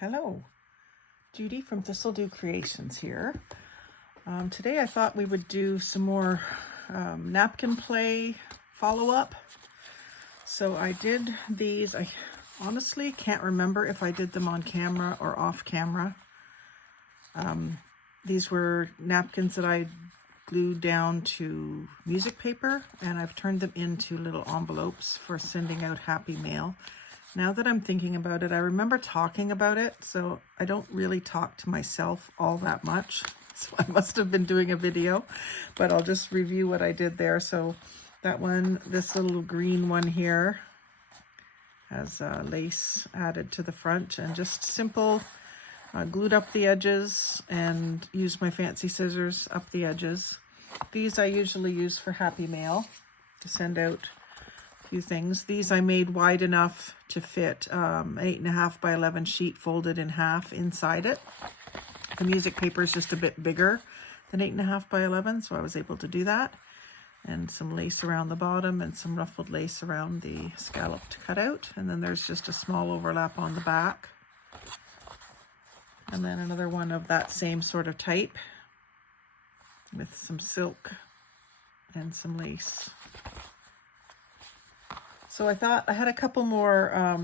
Hello, Judy from Thistledew Creations here. Today I thought we would do some more napkin play follow-up. So I did these. I honestly can't remember if I did them on camera or off camera. These were napkins that I glued down to music paper, and I've turned them into little envelopes for sending out happy mail. Now that I'm thinking about it, I remember talking about it, so I don't really talk to myself all that much. So I must have been doing a video, but I'll just review what I did there. So that one, this little green one here, has lace added to the front, and just simple, glued up the edges and used my fancy scissors up the edges. These I usually use for happy mail to send out few things. These I made wide enough to fit an 8.5 by 11 sheet folded in half inside it. The music paper is just a bit bigger than 8.5 by 11, so I was able to do that. And some lace around the bottom and some ruffled lace around the scalloped cutout. And then there's just a small overlap on the back. And then another one of that same sort of type with some silk and some lace. So I thought I had a couple more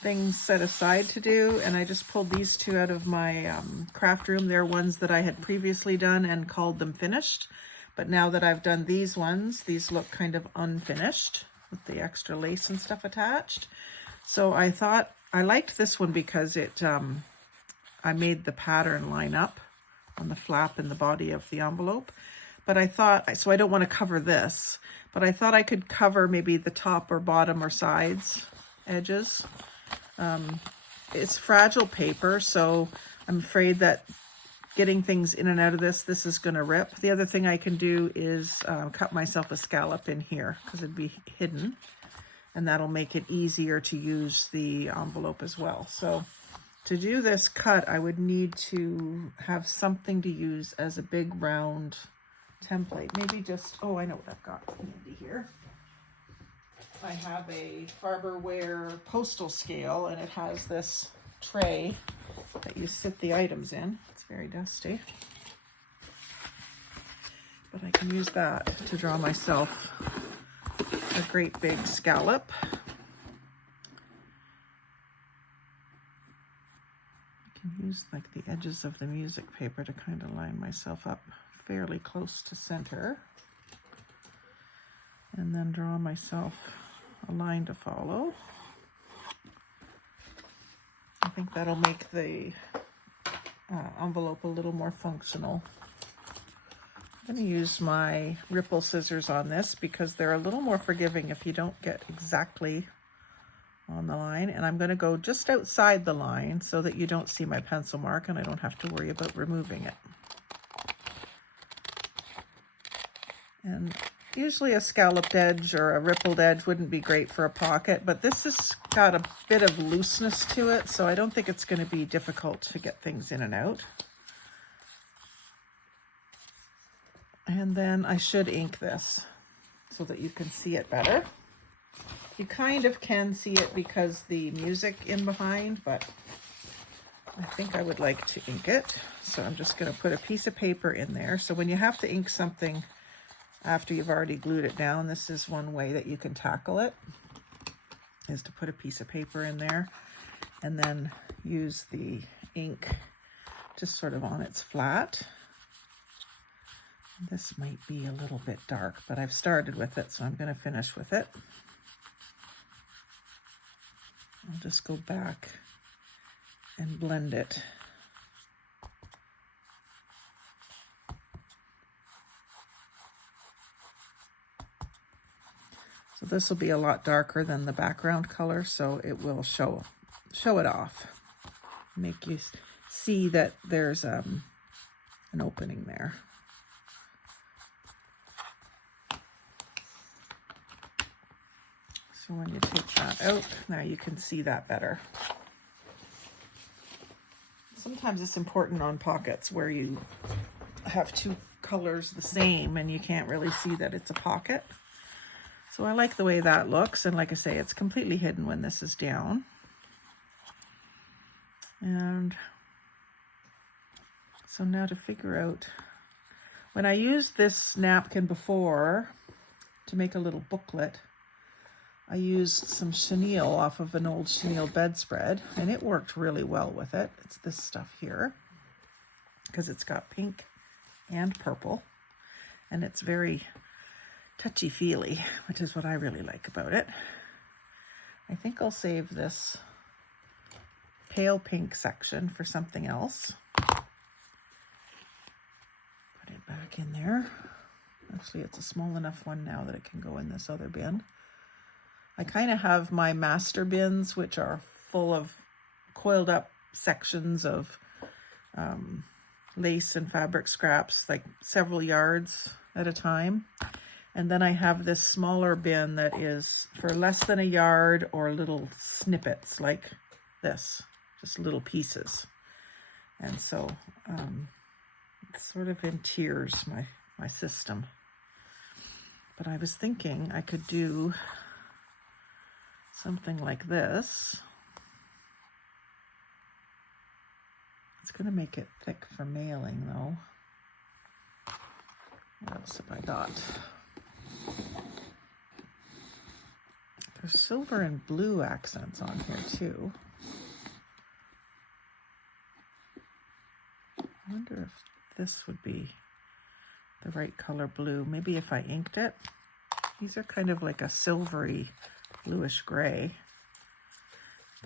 things set aside to do, and I just pulled these two out of my craft room. They're ones that I had previously done and called them finished. But now that I've done these ones, these look kind of unfinished with the extra lace and stuff attached. So I thought I liked this one because it I made the pattern line up on the flap in the body of the envelope. But I thought, so I don't want to cover this, but I thought I could cover maybe the top or bottom or sides edges. It's fragile paper, so I'm afraid that getting things in and out of this is going to rip. The other thing I can do is cut myself a scallop in here because it'd be hidden, and that'll make it easier to use the envelope as well. So to do this cut, I would need to have something to use as a big round template. Maybe just, oh, I know what I've got handy here. I have a Farberware postal scale, and it has this tray that you sit the items in. It's very dusty, but I can use that to draw myself a great big scallop. I can use like the edges of the music paper to kind of line myself up fairly close to center, and then draw myself a line to follow. I think that'll make the envelope a little more functional. I'm going to use my ripple scissors on this because they're a little more forgiving if you don't get exactly on the line, and I'm going to go just outside the line so that you don't see my pencil mark and I don't have to worry about removing it. And usually a scalloped edge or a rippled edge wouldn't be great for a pocket, but this has got a bit of looseness to it, so I don't think it's going to be difficult to get things in and out. And then I should ink this so that you can see it better. You kind of can see it because the music in behind, but I think I would like to ink it. So I'm just going to put a piece of paper in there. So when you have to ink something after you've already glued it down, this is one way that you can tackle it, is to put a piece of paper in there and then use the ink just sort of on its flat. This might be a little bit dark, but I've started with it, so I'm going to finish with it. I'll just go back and blend it. So this will be a lot darker than the background color, so it will show it off. Make you see that there's an opening there. So when you take that out, now you can see that better. Sometimes it's important on pockets where you have two colors the same and you can't really see that it's a pocket. So I like the way that looks, and like I say, it's completely hidden when this is down. And so now to figure out, when I used this napkin before to make a little booklet, I used some chenille off of an old chenille bedspread, and it worked really well with it. It's this stuff here, because it's got pink and purple, and it's very touchy-feely, which is what I really like about it. I think I'll save this pale pink section for something else. Put it back in there. Actually, it's a small enough one now that it can go in this other bin. I kind of have my master bins, which are full of coiled up sections of lace and fabric scraps, like several yards at a time. And then I have this smaller bin that is for less than a yard, or little snippets like this, just little pieces. And so it's sort of in tiers, my system. But I was thinking I could do something like this. It's going to make it thick for mailing though. What else have I got? There's silver and blue accents on here too. I wonder if this would be the right color blue. Maybe if I inked it. These are kind of like a silvery bluish gray.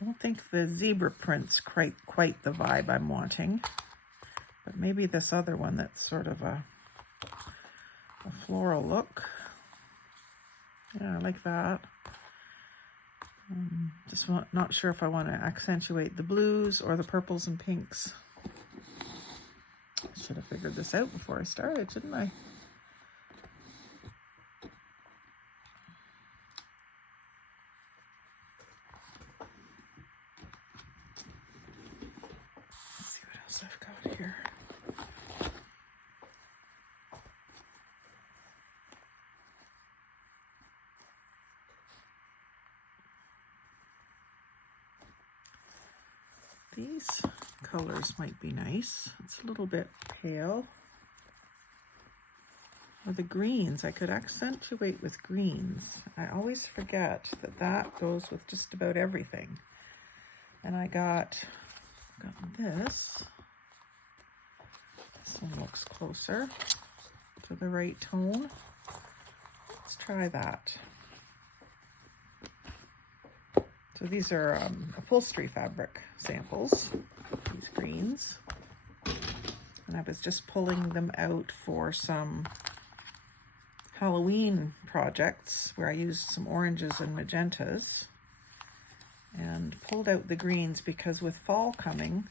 I don't think the zebra print's quite the vibe I'm wanting, but maybe this other one that's sort of a floral look. Yeah, I like that. Just not sure if I want to accentuate the blues or the purples and pinks. I should have figured this out before I started, shouldn't I? Let's see what else I've got here. These colors might be nice. It's a little bit pale. Or the greens, I could accentuate with greens. I always forget that that goes with just about everything. And I got this. This one looks closer to the right tone. Let's try that. So these are upholstery fabric samples, these greens. And I was just pulling them out for some Halloween projects where I used some oranges and magentas, and pulled out the greens because with fall coming,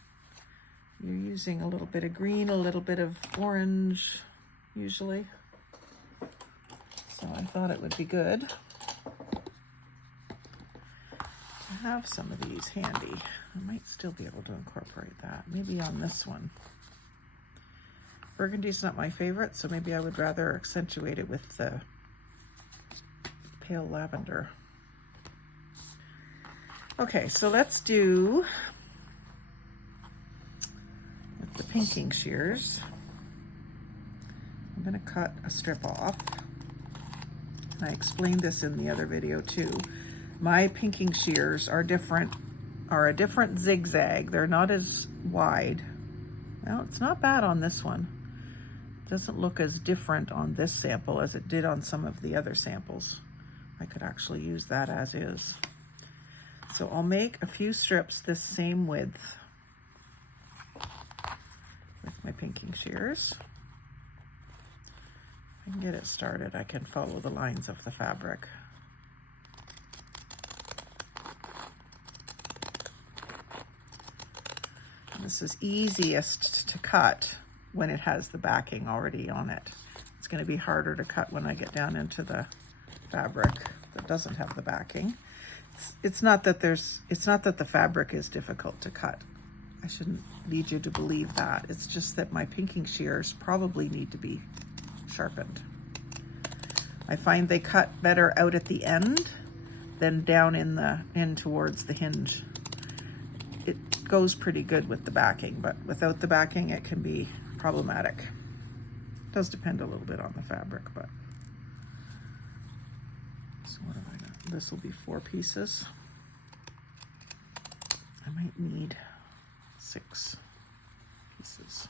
you're using a little bit of green, a little bit of orange usually. So I thought it would be good to have some of these handy. I might still be able to incorporate that, maybe on this one. Burgundy's not my favorite, so maybe I would rather accentuate it with the pale lavender. Okay, so let's do with the pinking shears. I'm going to cut a strip off. And I explained this in the other video too. My pinking shears are a different zigzag. They're not as wide. Well, it's not bad on this one. Doesn't look as different on this sample as it did on some of the other samples. I could actually use that as is. So I'll make a few strips this same width with my pinking shears. If I can get it started, I can follow the lines of the fabric. And this is easiest to cut when it has the backing already on it. It's going to be harder to cut when I get down into the fabric that doesn't have the backing. It's not that the fabric is difficult to cut. I shouldn't lead you to believe that. It's just that my pinking shears probably need to be sharpened. I find they cut better out at the end than down in towards the hinge. It goes pretty good with the backing, but without the backing it can be problematic. It does depend a little bit on the fabric, but so what have I got? This will be 4 pieces. I might need 6 pieces.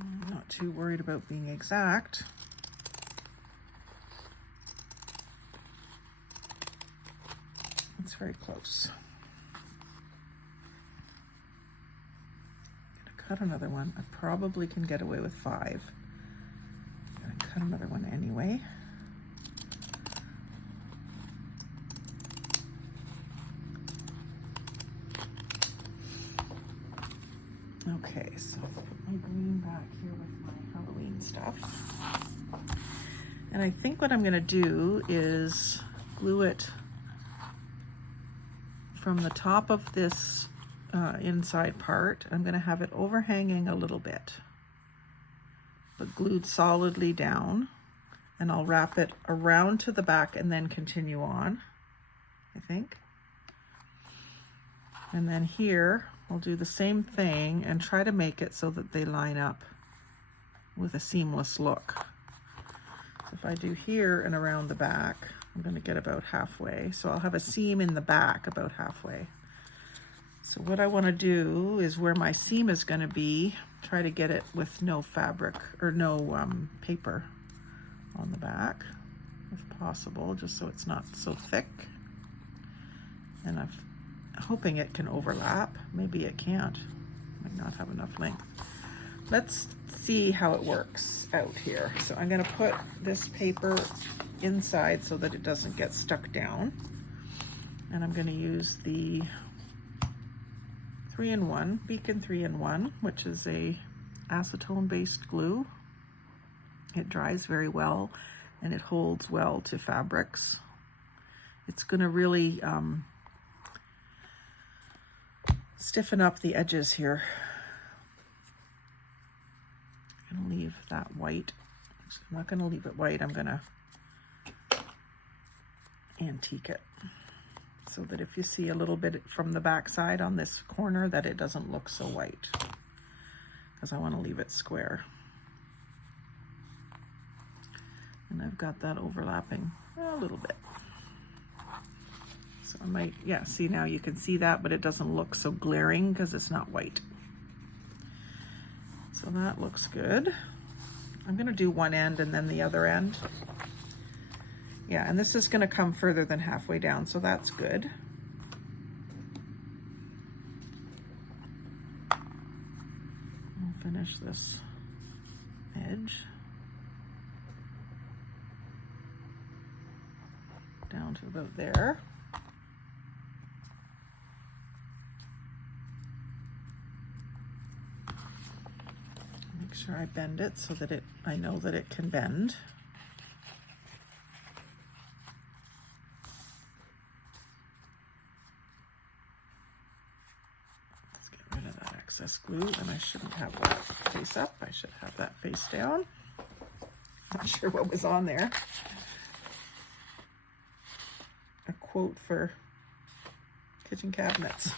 I'm not too worried about being exact. It's very close. I'm gonna cut another one. I probably can get away with 5. I'm gonna cut another one anyway. Okay, so I'll put my green back here with my Halloween stuff. And I think what I'm gonna do is glue it from the top of this inside part. I'm gonna have it overhanging a little bit, but glued solidly down. And I'll wrap it around to the back and then continue on, I think. And then here, I'll do the same thing and try to make it so that they line up with a seamless look. So if I do here and around the back, I'm going to get about halfway. So I'll have a seam in the back about halfway. So what I want to do is where my seam is going to be, try to get it with no fabric or no paper on the back, if possible, just so it's not so thick. And I'm hoping it can overlap. Maybe it can't. Might not have enough length. Let's see how it works out here. So I'm going to put this paper inside so that it doesn't get stuck down. And I'm going to use the 3-in-1, Beacon 3-in-1, which is a acetone based glue. It dries very well and it holds well to fabrics. It's going to really stiffen up the edges here. I'm going to leave that white. I'm not going to leave it white. I'm going to antique it so that if you see a little bit from the back side on this corner, that it doesn't look so white, because I want to leave it square. And I've got that overlapping a little bit. So I might, yeah, see, now you can see that, but it doesn't look so glaring because it's not white. So that looks good. I'm going to do one end and then the other end. Yeah, and this is going to come further than halfway down, so that's good. I'll finish this edge down to about there. Make sure I bend it so that I know that it can bend. Let's get rid of that excess glue, and I shouldn't have that face up. I should have that face down. Not sure what was on there. A quote for kitchen cabinets.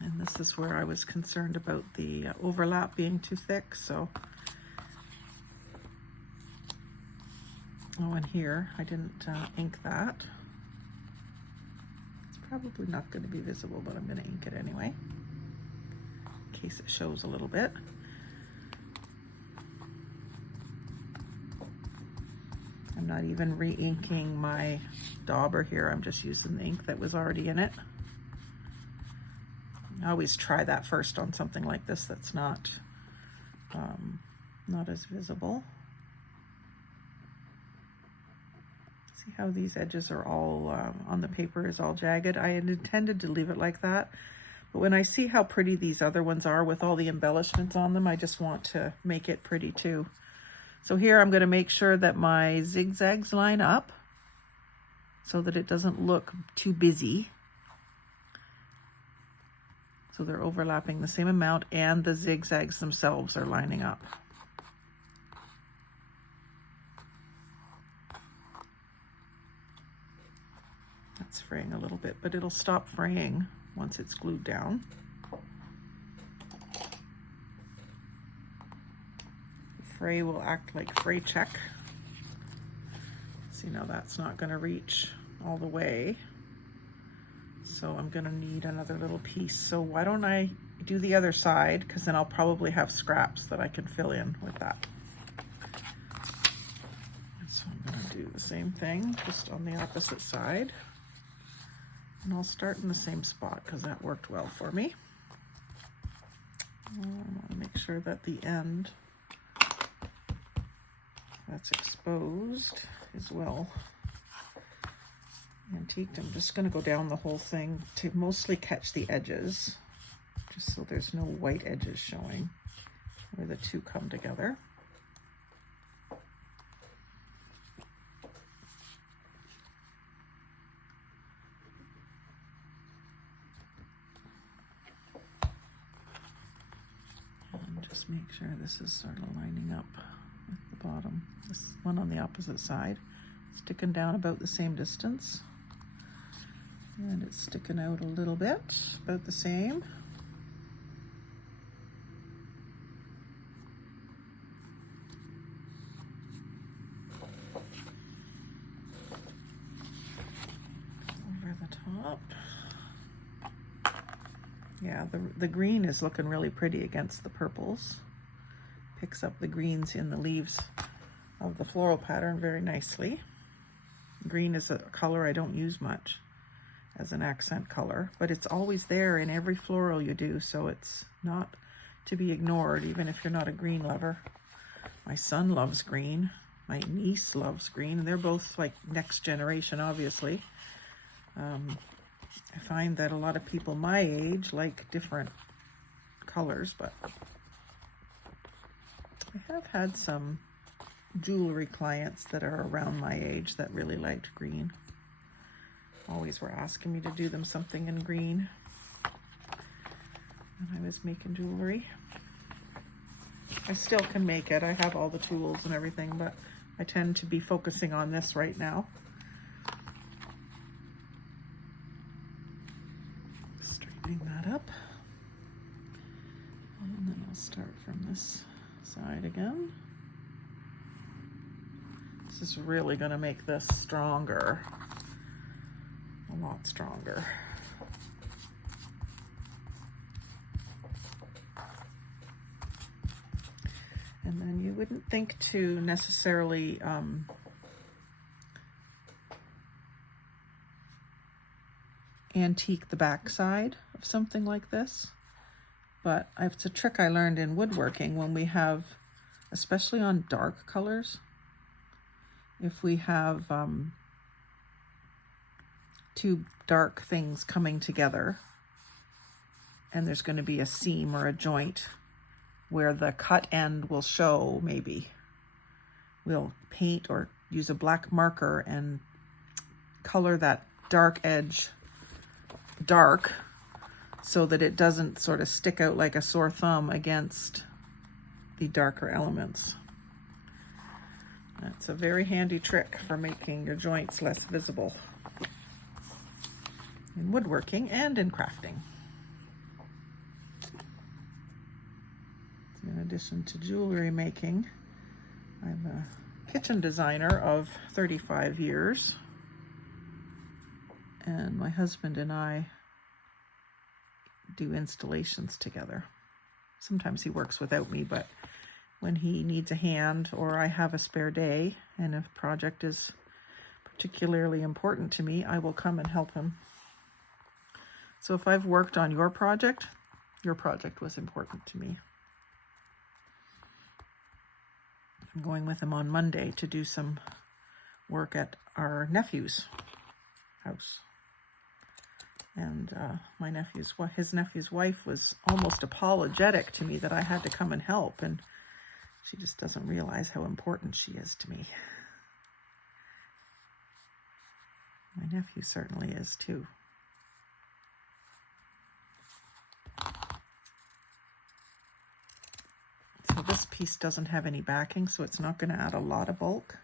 And this is where I was concerned about the overlap being too thick, so. Oh, and here, I didn't ink that. It's probably not going to be visible, but I'm going to ink it anyway, in case it shows a little bit. I'm not even re-inking my dauber here. I'm just using the ink that was already in it. I always try that first on something like this that's not as visible. See how these edges are all on the paper is all jagged? I had intended to leave it like that, but when I see how pretty these other ones are with all the embellishments on them, I just want to make it pretty too. So here I'm going to make sure that my zigzags line up so that it doesn't look too busy. So they're overlapping the same amount and the zigzags themselves are lining up. That's fraying a little bit, but it'll stop fraying once it's glued down. Fray will act like fray check. See, now that's not going to reach all the way. So I'm going to need another little piece. So why don't I do the other side, because then I'll probably have scraps that I can fill in with that. So I'm going to do the same thing, just on the opposite side. And I'll start in the same spot because that worked well for me. I want to make sure that the end that's exposed is well antiqued. I'm just going to go down the whole thing to mostly catch the edges, just so there's no white edges showing where the two come together. And just make sure this is sort of lining up with the bottom. This one on the opposite side, sticking down about the same distance. And it's sticking out a little bit, about the same. Over the top. Yeah, the green is looking really pretty against the purples. Picks up the greens in the leaves of the floral pattern very nicely. Green is a color I don't use much as an accent color, but it's always there in every floral you do, so it's not to be ignored, even if you're not a green lover. My son loves green, my niece loves green, and they're both like next generation, obviously. I find that a lot of people my age like different colors, but I have had some jewelry clients that are around my age that really liked green. Always were asking me to do them something in green when I was making jewelry. I still can make it. I have all the tools and everything, but I tend to be focusing on this right now. Straightening that up. And then I'll start from this side again. This is really going to make this stronger, a lot stronger. And then you wouldn't think to necessarily antique the backside of something like this, but it's a trick I learned in woodworking when we have, especially on dark colors, if we have two dark things coming together and there's going to be a seam or a joint where the cut end will show, maybe we'll paint or use a black marker and color that dark edge dark so that it doesn't sort of stick out like a sore thumb against the darker elements. That's a very handy trick for making your joints less visible in woodworking and in crafting. In addition to jewelry making, I'm a kitchen designer of 35 years, and my husband and I do installations together. Sometimes he works without me, but when he needs a hand or I have a spare day and a project is particularly important to me, I will come and help him. So if I've worked on your project was important to me. I'm going with him on Monday to do some work at our nephew's house. And his nephew's wife was almost apologetic to me that I had to come and help, and she just doesn't realize how important she is to me. My nephew certainly is too. this piece doesn't have any backing, so it's not going to add a lot of bulk.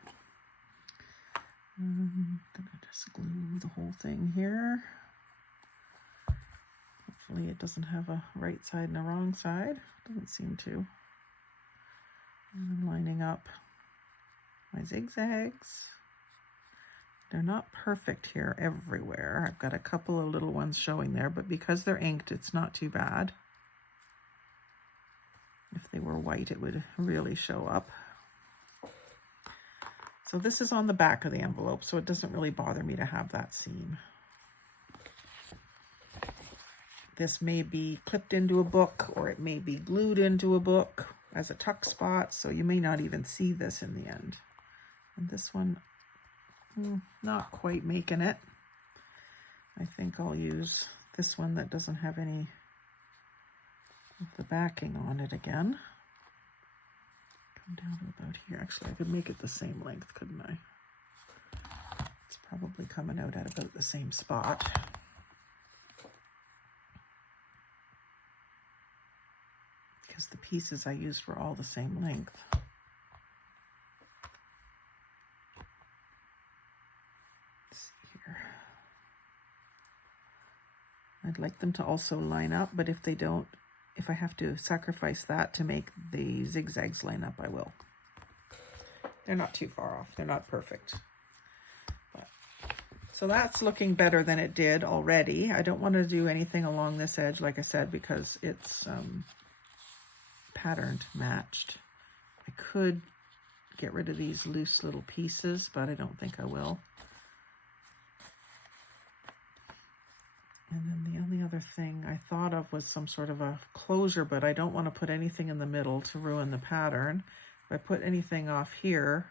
I'm going to just glue the whole thing here. Hopefully it doesn't have a right side and a wrong side. Doesn't seem to. And I'm lining up my zigzags. They're not perfect here everywhere. I've got a couple of little ones showing there, but because they're inked, it's not too bad. If they were white, it would really show up. So this is on the back of the envelope, so it doesn't really bother me to have that seam. This may be clipped into a book, or it may be glued into a book as a tuck spot, so you may not even see this in the end. And this one, not quite making it. I think I'll use this one that doesn't have any of the backing on it again. Come down to about here. Actually, I could make it the same length, couldn't I? It's probably coming out at about the same spot. Because the pieces I used were all the same length. Let's see here. I'd like them to also line up, but if they don't, if I have to sacrifice that to make the zigzags line up, I will. They're not too far off. They're not perfect. But, so that's looking better than it did already. I don't want to do anything along this edge, like I said, because it's patterned matched. I could get rid of these loose little pieces, but I don't think I will. And then the only other thing I thought of was some sort of a closure, but I don't want to put anything in the middle to ruin the pattern. If I put anything off here,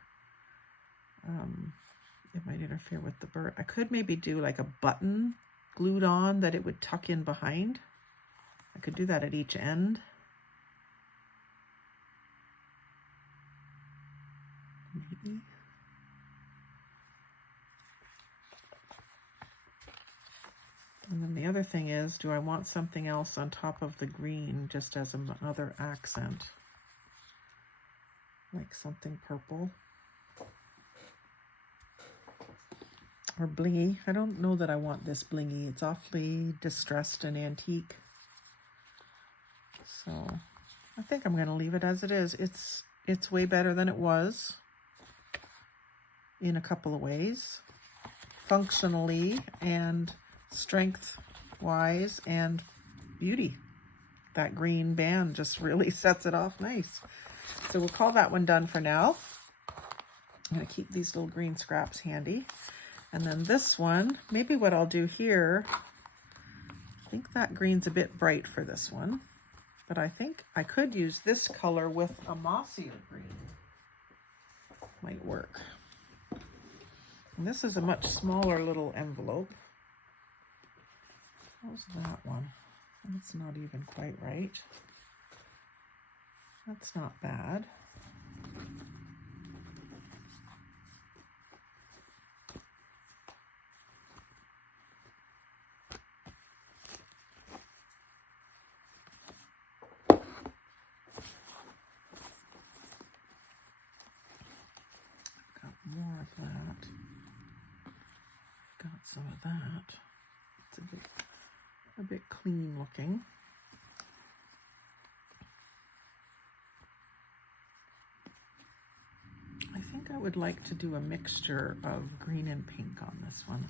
it might interfere with the bird. I could maybe do like a button glued on that it would tuck in behind. I could do that at each end. Maybe. And then the other thing is, do I want something else on top of the green just as another accent? Like something purple. Or blingy. I don't know that I want this blingy. It's awfully distressed and antique. So I think I'm going to leave it as it is. It's way better than it was in a couple of ways. Functionally and strength-wise and beauty. That green band just really sets it off nice. So we'll call that one done for now. I'm going to keep these little green scraps handy. And then this one, maybe what I'll do here, I think that green's a bit bright for this one, but I think I could use this color with a mossier green. Might work. And this is a much smaller little envelope. How's that one? That's not even quite right. That's not bad. Got more of that. Got some of that. It's a bit clean looking. I think I would like to do a mixture of green and pink on this one.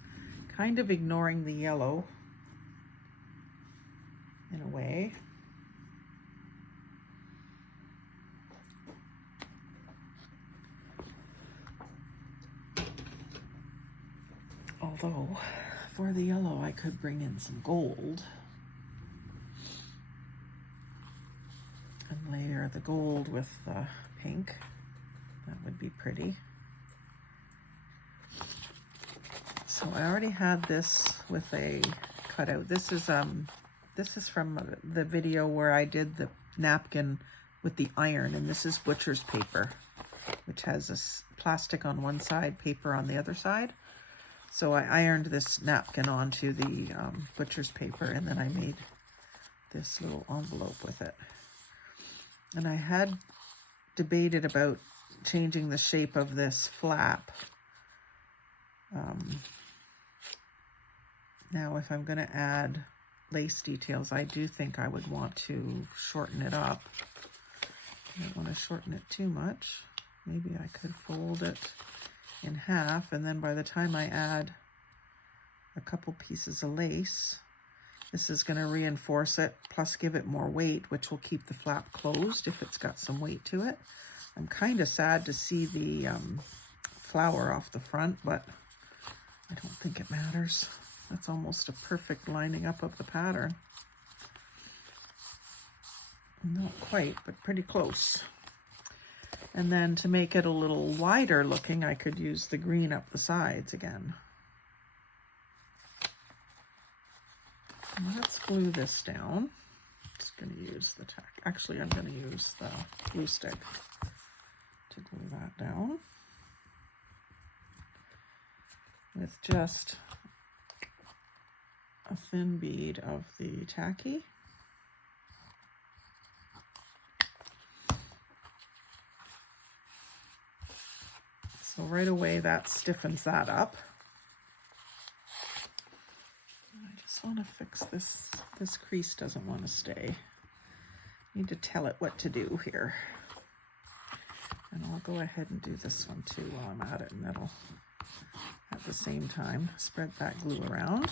Kind of ignoring the yellow in a way. Although, for the yellow, I could bring in some gold and layer the gold with the pink. That would be pretty. So I already had this with a cutout. This is from the video where I did the napkin with the iron, and this is butcher's paper, which has this plastic on one side, paper on the other side. So I ironed this napkin onto the butcher's paper, and then I made this little envelope with it. And I had debated about changing the shape of this flap. Now, if I'm going to add lace details, I do think I would want to shorten it up. I don't want to shorten it too much. Maybe I could fold it in half, and then by the time I add a couple pieces of lace, this is going to reinforce it, plus give it more weight, which will keep the flap closed if it's got some weight to it. I'm kind of sad to see the flower off the front, but I don't think it matters. That's almost a perfect lining up of the pattern. Not quite, but pretty close. And then to make it a little wider looking, I could use the green up the sides again. Let's glue this down. Just going to use the tack. Actually, I'm going to use the glue stick to glue that down with just a thin bead of the tacky. So right away that stiffens that up. I just want to fix this. This crease doesn't want to stay. Need to tell it what to do here. And I'll go ahead and do this one too while I'm at it, and it'll at the same time spread that glue around.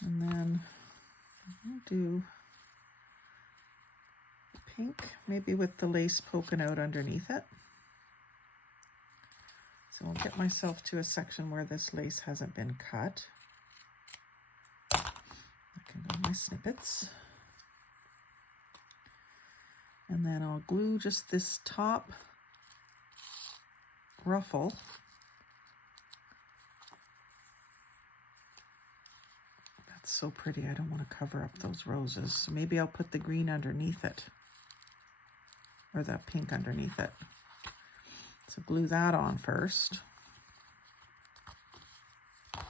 And then I'll do pink, maybe with the lace poking out underneath it. So I'll get myself to a section where this lace hasn't been cut. I can go my snippets. And then I'll glue just this top ruffle . So pretty. I don't want to cover up those roses. So maybe I'll put the green underneath it, or the pink underneath it. So glue that on first. Get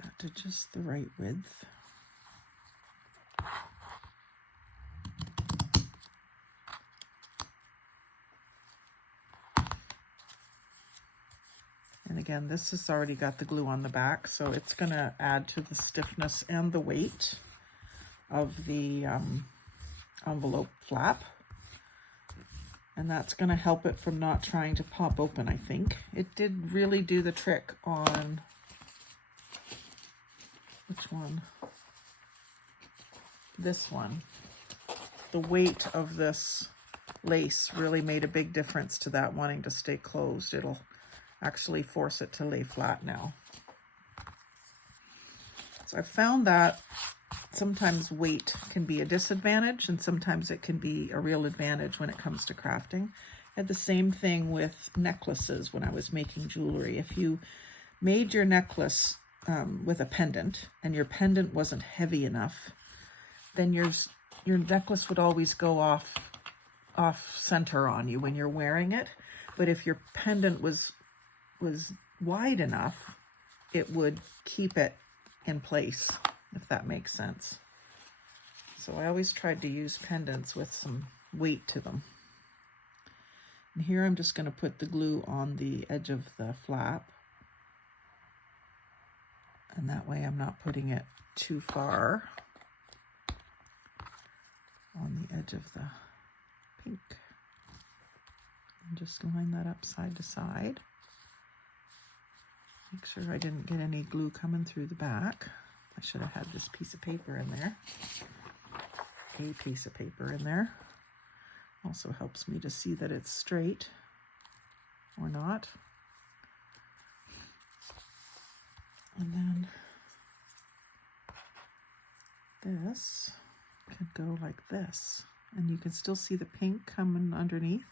that to just the right width. And again, this has already got the glue on the back, so it's going to add to the stiffness and the weight of the envelope flap. And that's going to help it from not trying to pop open, I think. It did really do the trick on, which one? This one. The weight of this lace really made a big difference to that wanting to stay closed. It'll actually force it to lay flat now. So I found that sometimes weight can be a disadvantage and sometimes it can be a real advantage when it comes to crafting. I had the same thing with necklaces when I was making jewelry. If you made your necklace with a pendant and your pendant wasn't heavy enough, then your necklace would always go off center on you when you're wearing it. But if your pendant was wide enough, it would keep it in place, if that makes sense. So I always tried to use pendants with some weight to them. And here I'm just going to put the glue on the edge of the flap. And that way I'm not putting it too far on the edge of the pink. And just line that up side to side. Make sure I didn't get any glue coming through the back. I should have had this piece of paper in there. A piece of paper in there. Also helps me to see that it's straight or not. And then this can go like this. And you can still see the pink coming underneath.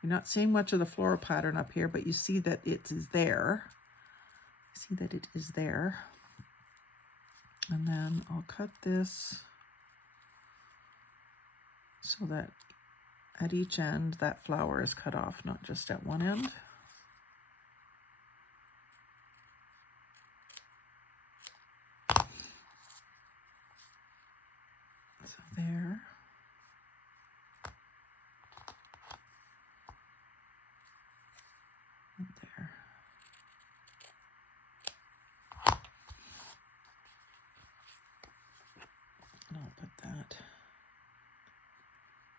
You're not seeing much of the floral pattern up here, but you see that it is there. See that it is there. And then I'll cut this so that at each end that flower is cut off, not just at one end. So there.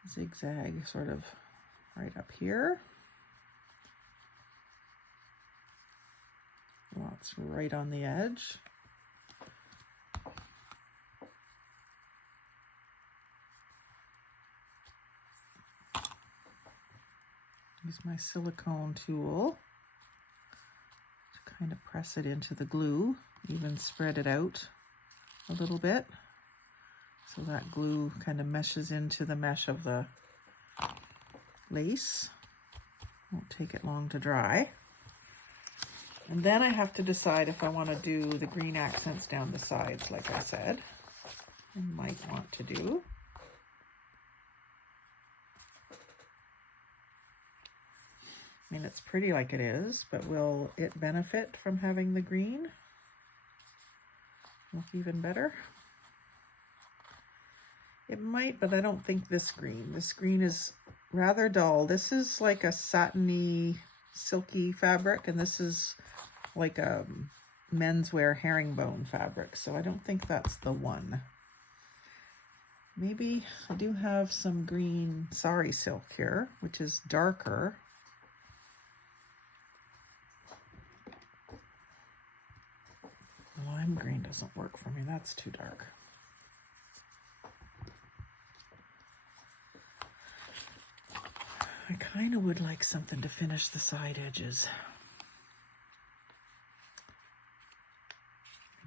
zigzag sort of right up here. Lots right on the edge. Use my silicone tool to kind of press it into the glue, even spread it out a little bit so that glue kind of meshes into the mesh of the lace. Won't take it long to dry. And then I have to decide if I want to do the green accents down the sides, like I said. I might want to do. I mean, it's pretty like it is, but will it benefit from having the green? Look even better? It might, but I don't think this green. This green is rather dull. This is like a satiny, silky fabric, and this is like a menswear herringbone fabric, so I don't think that's the one. Maybe I do have some green sari silk here, which is darker. Lime green doesn't work for me, that's too dark. I kind of would like something to finish the side edges.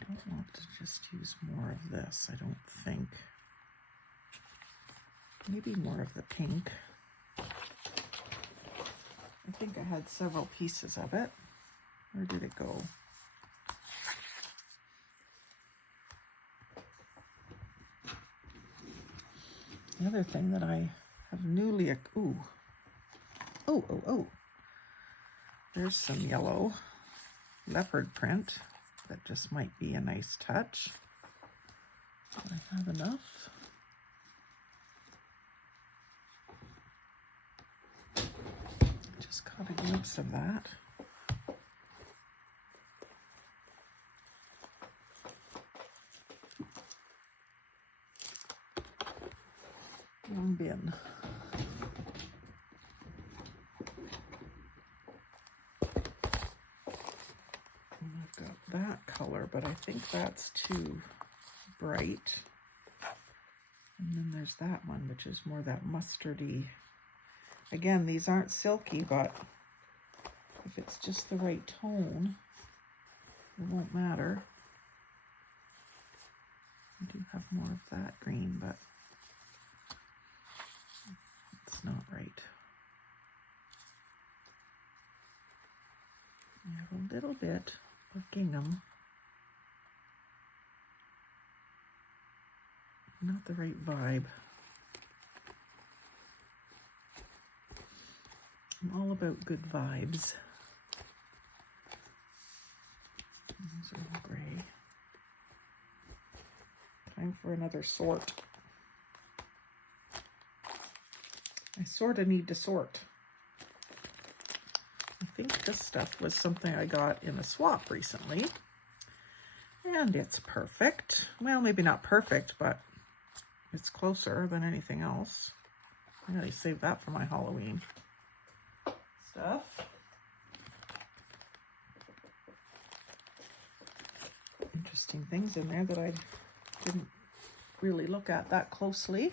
I don't want to just use more of this, I don't think. Maybe more of the pink. I think I had several pieces of it. Where did it go? The other thing that I have newly, oh, there's some yellow leopard print that just might be a nice touch. Do I have enough? Just caught a glimpse of that. One bin. And I've got that color, but I think that's too bright. And then there's that one, which is more that mustardy. Again, these aren't silky, but if it's just the right tone, it won't matter. I do have more of that green, but it's not right. I have a little bit of gingham. Not the right vibe. I'm all about good vibes. Those are all gray. Time for another sort. I sort of need to sort. I think this stuff was something I got in a swap recently. And it's perfect. Well, maybe not perfect, but it's closer than anything else. I gotta save that for my Halloween stuff. Interesting things in there that I didn't really look at that closely.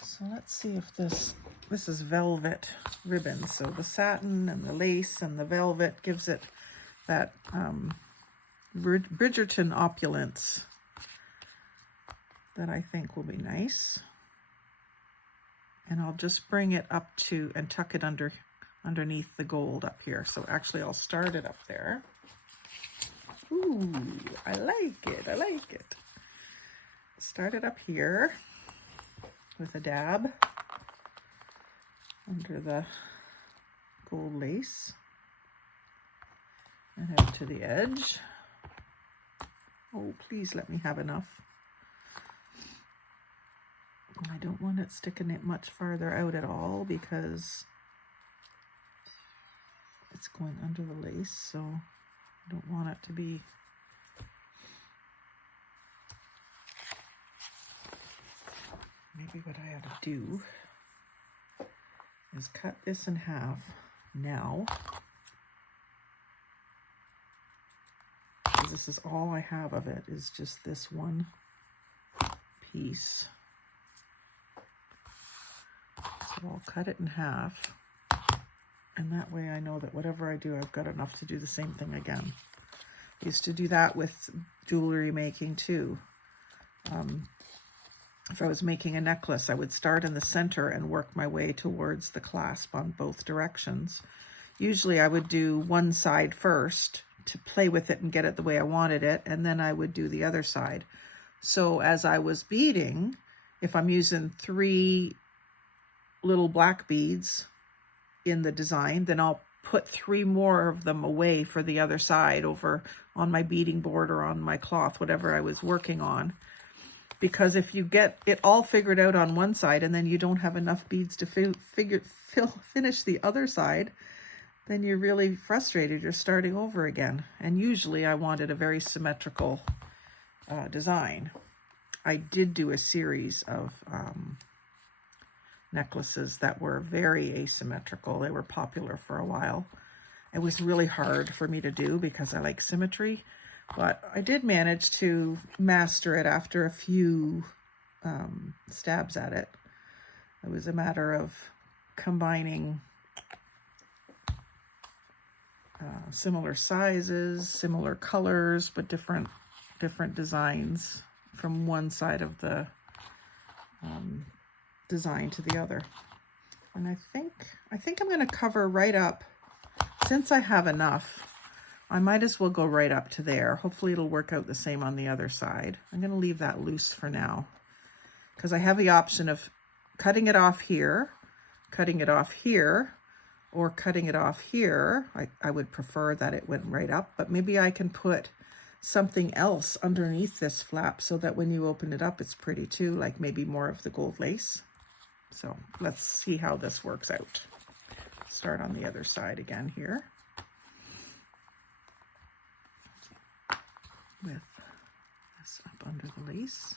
So let's see if this is velvet ribbon. So the satin and the lace and the velvet gives it that Bridgerton opulence that I think will be nice. And I'll just bring it up to and tuck it underneath the gold up here. So actually I'll start it up there. Ooh, I like it, I like it. Start it up here with a dab under the gold lace and out to the edge. Oh, please let me have enough. I don't want it sticking it much farther out at all because it's going under the lace, so I don't want it to be maybe maybe what I ought to do is cut this in half now. Because this is all I have of it, is just this one piece. So I'll cut it in half. And that way I know that whatever I do, I've got enough to do the same thing again. I used to do that with jewelry making too. If I was making a necklace, I would start in the center and work my way towards the clasp on both directions. Usually I would do one side first to play with it and get it the way I wanted it, and then I would do the other side. So as I was beading, if I'm using 3 little black beads in the design, then I'll put 3 more of them away for the other side over on my beading board or on my cloth, whatever I was working on. Because if you get it all figured out on one side and then you don't have enough beads to finish the other side, then you're really frustrated. You're starting over again. And usually I wanted a very symmetrical design. I did do a series of necklaces that were very asymmetrical. They were popular for a while. It was really hard for me to do because I like symmetry. But I did manage to master it after a few stabs at it. It was a matter of combining similar sizes, similar colors, but different designs from one side of the design to the other. And I think I'm going to cover right up, since I have enough. I might as well go right up to there. Hopefully it'll work out the same on the other side. I'm going to leave that loose for now because I have the option of cutting it off here, cutting it off here, or cutting it off here. I would prefer that it went right up, but maybe I can put something else underneath this flap so that when you open it up, it's pretty too, like maybe more of the gold lace. So let's see how this works out. Start on the other side again here. With this up under the lace.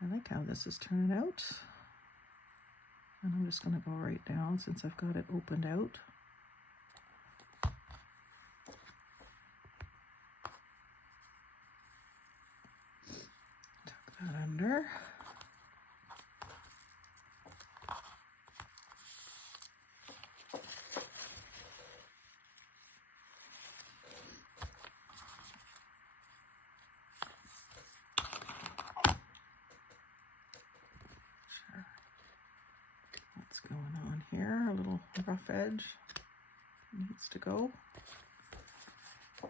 I like how this is turning out. And I'm just going to go right down since I've got it opened out. Tuck that under. Going on here, a little rough edge needs to go. You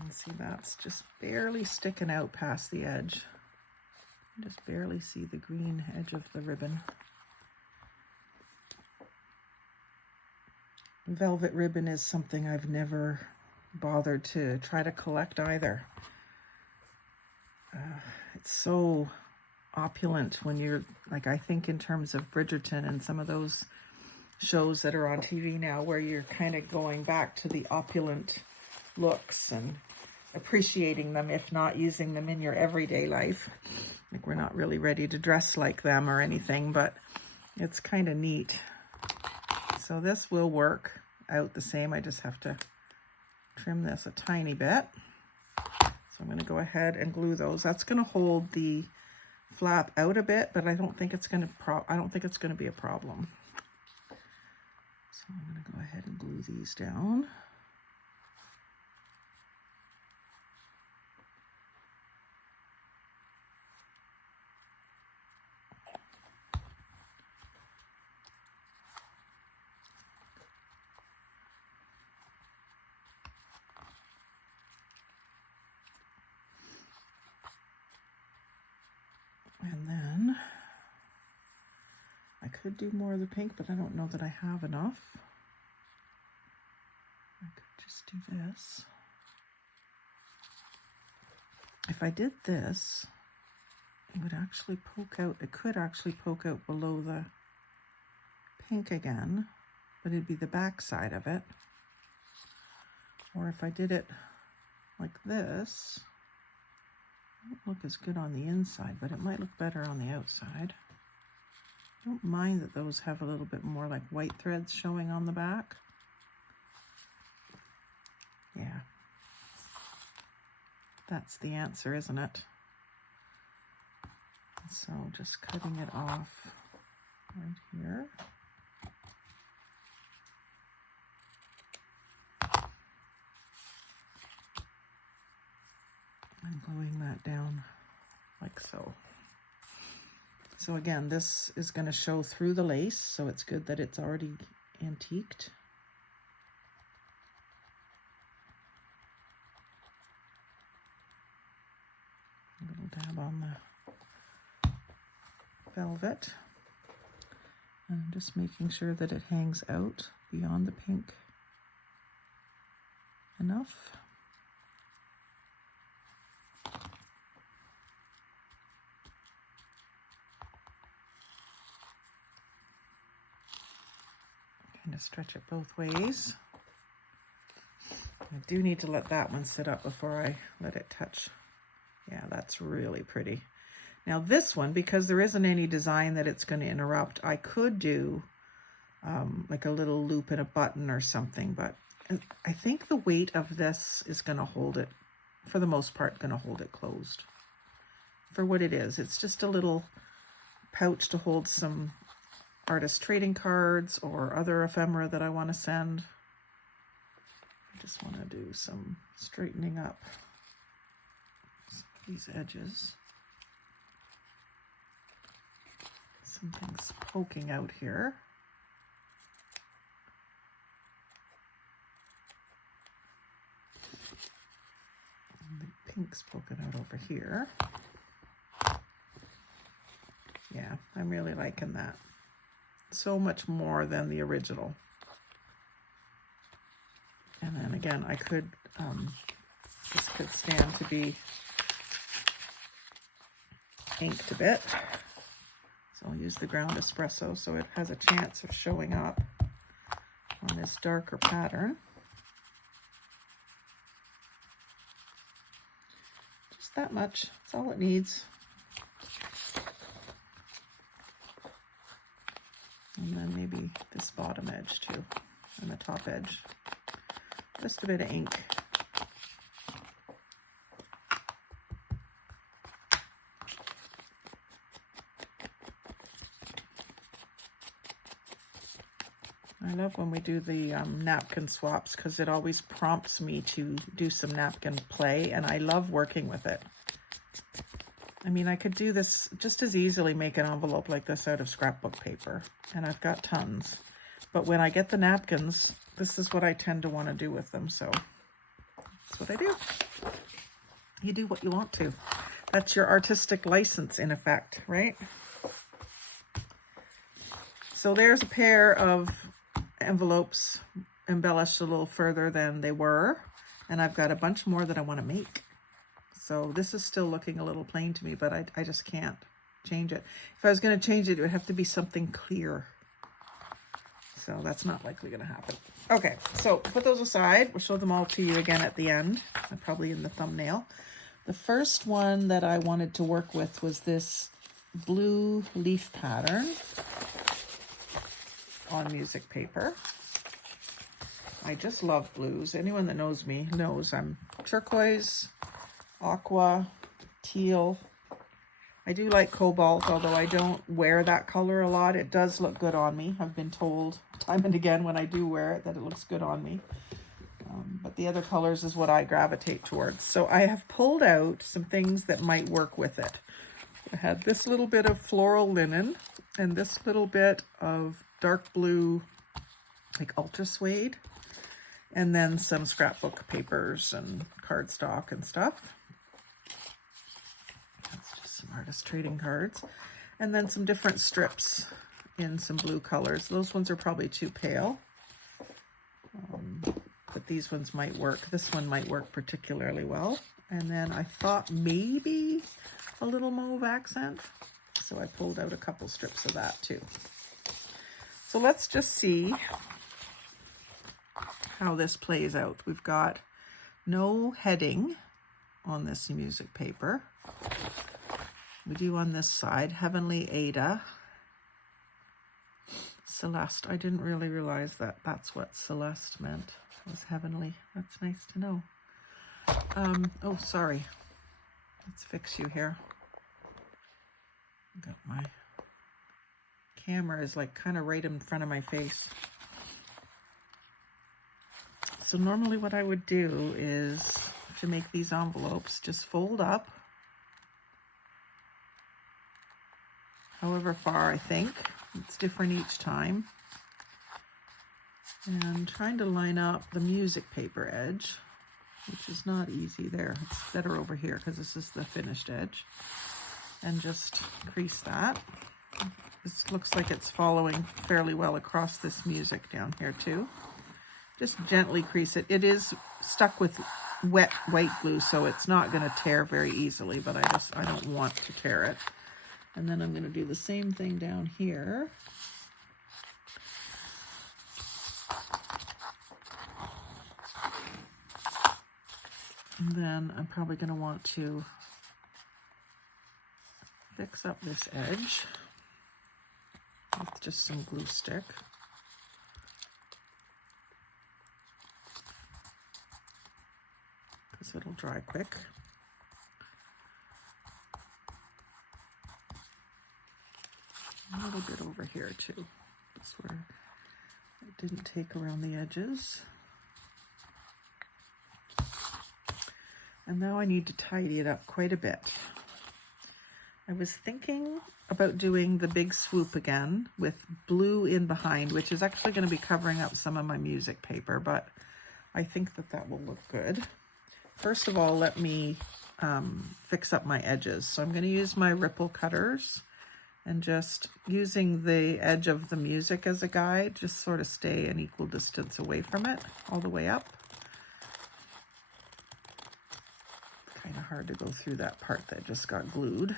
can see that's just barely sticking out past the edge. You just barely see the green edge of the ribbon. Velvet ribbon is something I've never bothered to try to collect either. It's so opulent when you're, like, I think in terms of Bridgerton and some of those shows that are on TV now where you're kind of going back to the opulent looks and appreciating them, if not using them in your everyday life. Like, we're not really ready to dress like them or anything, but it's kind of neat. So this will work out the same. I just have to trim this a tiny bit. So I'm going to go ahead and glue those. That's going to hold the flap out a bit, but I don't think it's going to be a problem. So I'm going to go ahead and glue these down. And then I could do more of the pink, but I don't know that I have enough. I could just do this. If I did this, it would actually poke out. It could actually poke out below the pink again, but it'd be the back side of it. Or if I did it like this, Doesn't look as good on the inside, but it might look better on the outside. Don't mind that those have a little bit more like white threads showing on the back. Yeah. That's the answer, isn't it? So just cutting it off right here. And gluing that down like so. So again, this is going to show through the lace, so it's good that it's already antiqued. A little dab on the velvet. And just making sure that it hangs out beyond the pink enough. Kind of stretch it both ways. I do need to let that one sit up before I let it touch. Yeah, that's really pretty. Now this one, because there isn't any design that it's going to interrupt, I could do like a little loop and a button or something, but I think the weight of this is going to hold it, for the most part, going to hold it closed. For what it is, it's just a little pouch to hold some artist trading cards or other ephemera that I want to send. I just want to do some straightening up these edges. Something's poking out here. And the pink's poking out over here. Yeah, I'm really liking that. So much more than the original. And then again, I could, this could stand to be inked a bit. So I'll use the ground espresso so it has a chance of showing up on this darker pattern. Just that much, that's all it needs. And then maybe this bottom edge too, and the top edge. Just a bit of ink. I love when we do the napkin swaps because it always prompts me to do some napkin play, and I love working with it. I mean, I could do this just as easily, make an envelope like this out of scrapbook paper, and I've got tons. But when I get the napkins, this is what I tend to want to do with them, so that's what I do. You do what you want to. That's your artistic license, in effect, right? So there's a pair of envelopes embellished a little further than they were, and I've got a bunch more that I want to make. So this is still looking a little plain to me, but I just can't change it. If I was going to change it, it would have to be something clear. So that's not likely going to happen. Okay, so put those aside. We'll show them all to you again at the end, probably in the thumbnail. The first one that I wanted to work with was this blue leaf pattern on music paper. I just love blues. Anyone that knows me knows I'm turquoise, aqua, teal. I do like cobalt, although I don't wear that color a lot. It does look good on me. I've been told time and again when I do wear it that it looks good on me. But the other colors is what I gravitate towards. So I have pulled out some things that might work with it. I had this little bit of floral linen and this little bit of dark blue, like ultra suede, and then some scrapbook papers and cardstock and stuff. That's just some artist trading cards. And then some different strips in some blue colors. Those ones are probably too pale. But these ones might work. This one might work particularly well. And then I thought maybe a little mauve accent. So I pulled out a couple strips of that too. So let's just see how this plays out. We've got no heading on this music paper. We do on this side, Heavenly Ada. Celeste. I didn't really realize that that's what Celeste meant. It was heavenly. That's nice to know. Oh, sorry. Let's fix you here. Got my camera is like kind of right in front of my face. So normally what I would do is to make these envelopes, just fold up however far I think. It's different each time. And trying to line up the music paper edge, which is not easy there. It's better over here because this is the finished edge. And just crease that. This looks like it's following fairly well across this music down here too. Just gently crease it. It is stuck with wet white glue, so it's not going to tear very easily, but I don't want to tear it. And then I'm going to do the same thing down here. And then I'm probably going to want to fix up this edge with just some glue stick. Because it'll dry quick. A little bit over here too. That's where it didn't take around the edges. And now I need to tidy it up quite a bit. I was thinking about doing the big swoop again with blue in behind, which is actually going to be covering up some of my music paper, but I think that that will look good. First of all, let me fix up my edges. So I'm going to use my ripple cutters and just using the edge of the music as a guide, just sort of stay an equal distance away from it all the way up. Kind of hard to go through that part that just got glued.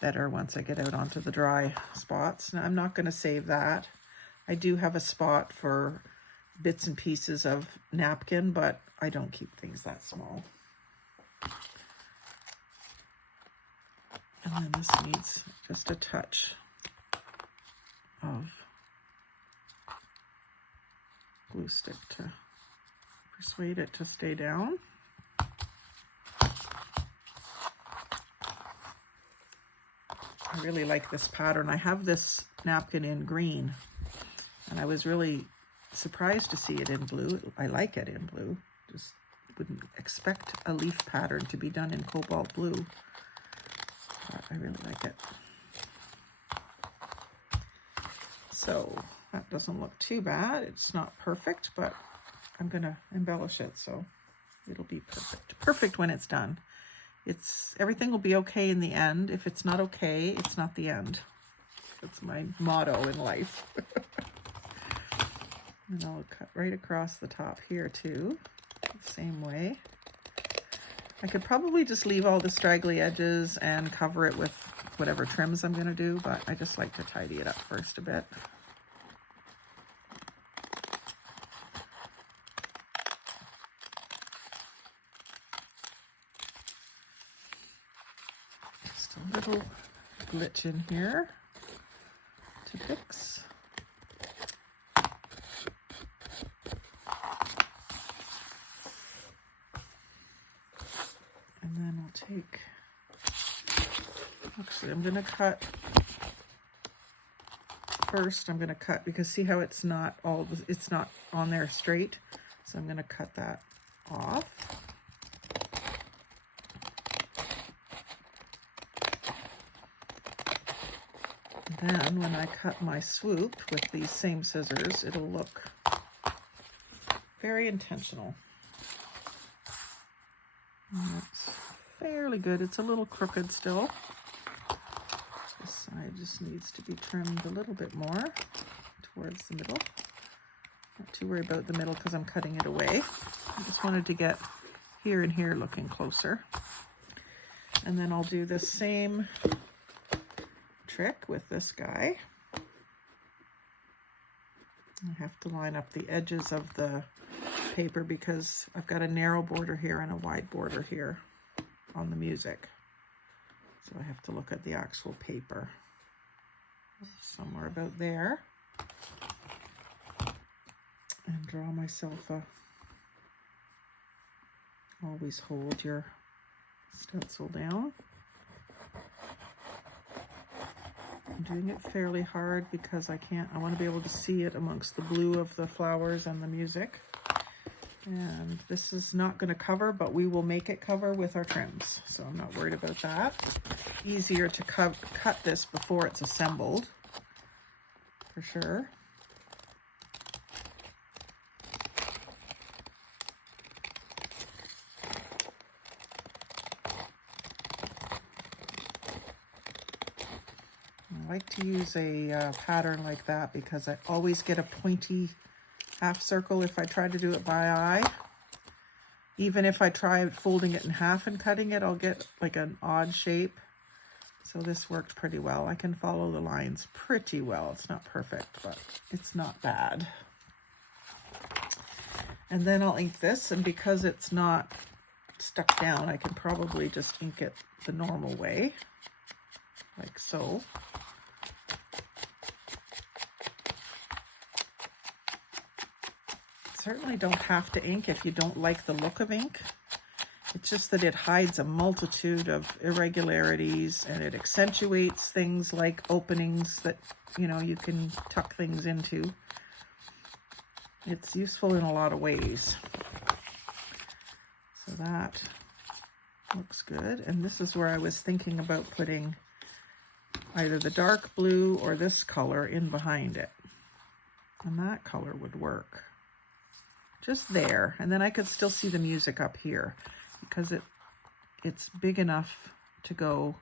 Better once I get out onto the dry spots. Now I'm not going to save that. I do have a spot for bits and pieces of napkin, but I don't keep things that small. And then this needs just a touch of glue stick to persuade it to stay down. I really like this pattern. I have this napkin in green, and I was really surprised to see it in blue. I like it in blue. Just wouldn't expect a leaf pattern to be done in cobalt blue, but I really like it. So that doesn't look too bad. It's not perfect, but I'm gonna embellish it so it'll be perfect. Perfect when it's done. Everything will be okay in the end. If it's not okay, it's not the end. That's my motto in life. And I'll cut right across the top here too, the same way. I could probably just leave all the straggly edges and cover it with whatever trims I'm going to do, but I just like to tidy it up first a bit. Just a little glitch in here to fix. And then I'll take, actually I'm going to cut first. I'm going to cut because see how it's not on there straight. So I'm going to cut that off. Then when I cut my swoop with these same scissors, it'll look very intentional. And that's fairly good. It's a little crooked still. This side just needs to be trimmed a little bit more towards the middle. Not too worried about the middle because I'm cutting it away. I just wanted to get here and here looking closer. And then I'll do the same trick with this guy. I have to line up the edges of the paper because I've got a narrow border here and a wide border here. on the music. So I have to look at the actual paper. Somewhere about there. And draw myself a, always hold your stencil down. I'm doing it fairly hard because I want to be able to see it amongst the blue of the flowers and the music. And this is not going to cover, but we will make it cover with our trims. So I'm not worried about that. Easier to cut this before it's assembled, for sure. I like to use a pattern like that because I always get a pointy half circle if I try to do it by eye. Even if I try folding it in half and cutting it, I'll get like an odd shape. So this worked pretty well. I can follow the lines pretty well. It's not perfect, but it's not bad. And then I'll ink this, and because it's not stuck down, I can probably just ink it the normal way, like so. Certainly don't have to ink if you don't like the look of ink. It's just that it hides a multitude of irregularities, and it accentuates things like openings that, you know, you can tuck things into. It's useful in a lot of ways. So that looks good. And this is where I was thinking about putting either the dark blue or this color in behind it. And that color would work. Just there, and then I could still see the music up here because it's big enough to go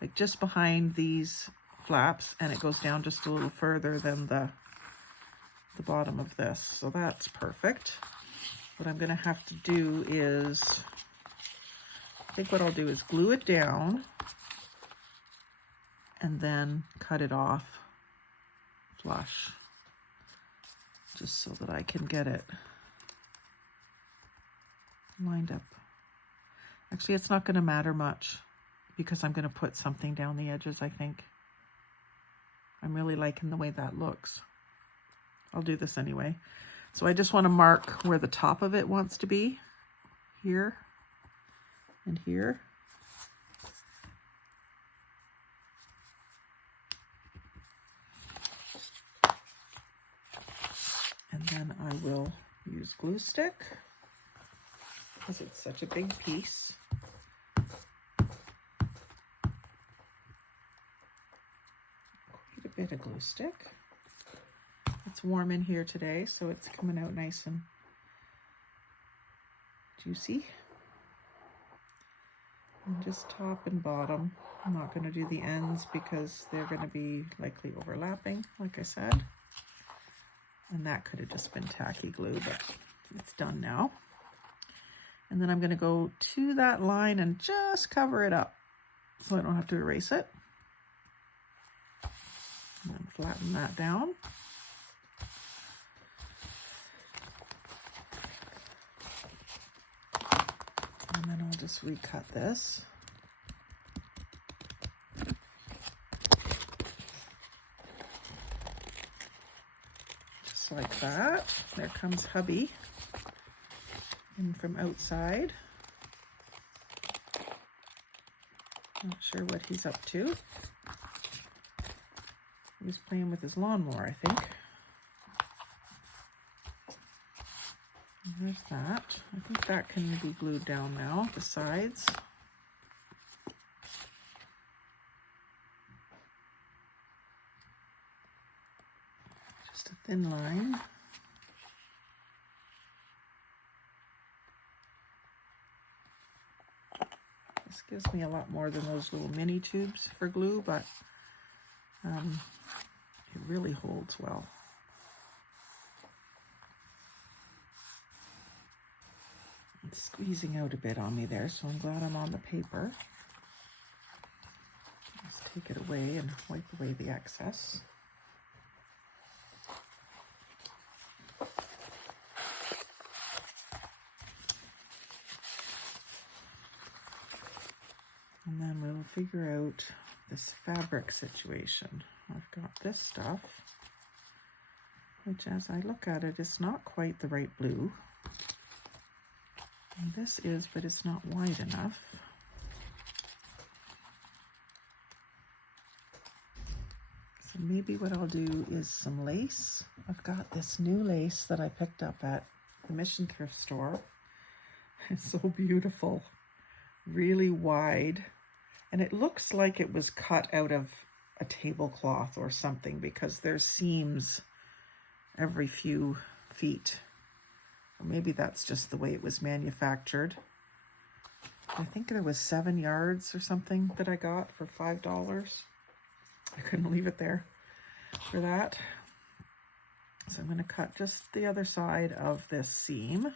like just behind these flaps, and it goes down just a little further than the bottom of this. So that's perfect. What I'm going to have to do is, I think what I'll do is glue it down and then cut it off flush, just so that I can get it lined up. Actually, it's not going to matter much because I'm going to put something down the edges, I think. I'm really liking the way that looks. I'll do this anyway. So I just want to mark where the top of it wants to be, here and here. And then I will use glue stick, because it's such a big piece. Quite a bit of glue stick. It's warm in here today, so it's coming out nice and juicy. And just top and bottom. I'm not going to do the ends because they're going to be likely overlapping, like I said. And that could have just been tacky glue, but it's done now. And then I'm going to go to that line and just cover it up so I don't have to erase it. And then flatten that down. And then I'll just recut this. Just like that. There comes hubby in from outside. Not sure what he's up to. He's playing with his lawnmower, I think. And there's that. I think that can be glued down now, the sides. Just a thin line. This gives me a lot more than those little mini tubes for glue, but it really holds well. It's squeezing out a bit on me there, so I'm glad I'm on the paper. Just take it away and wipe away the excess. figure out this fabric situation. I've got this stuff, which as I look at it is not quite the right blue. And this is, but it's not wide enough. So maybe what I'll do is some lace. I've got this new lace that I picked up at the Mission thrift store. It's so beautiful, really wide. And it looks like it was cut out of a tablecloth or something because there's seams every few feet. Or maybe that's just the way it was manufactured. I think there was 7 yards or something that I got for $5. I couldn't leave it there for that. So I'm going to cut just the other side of this seam.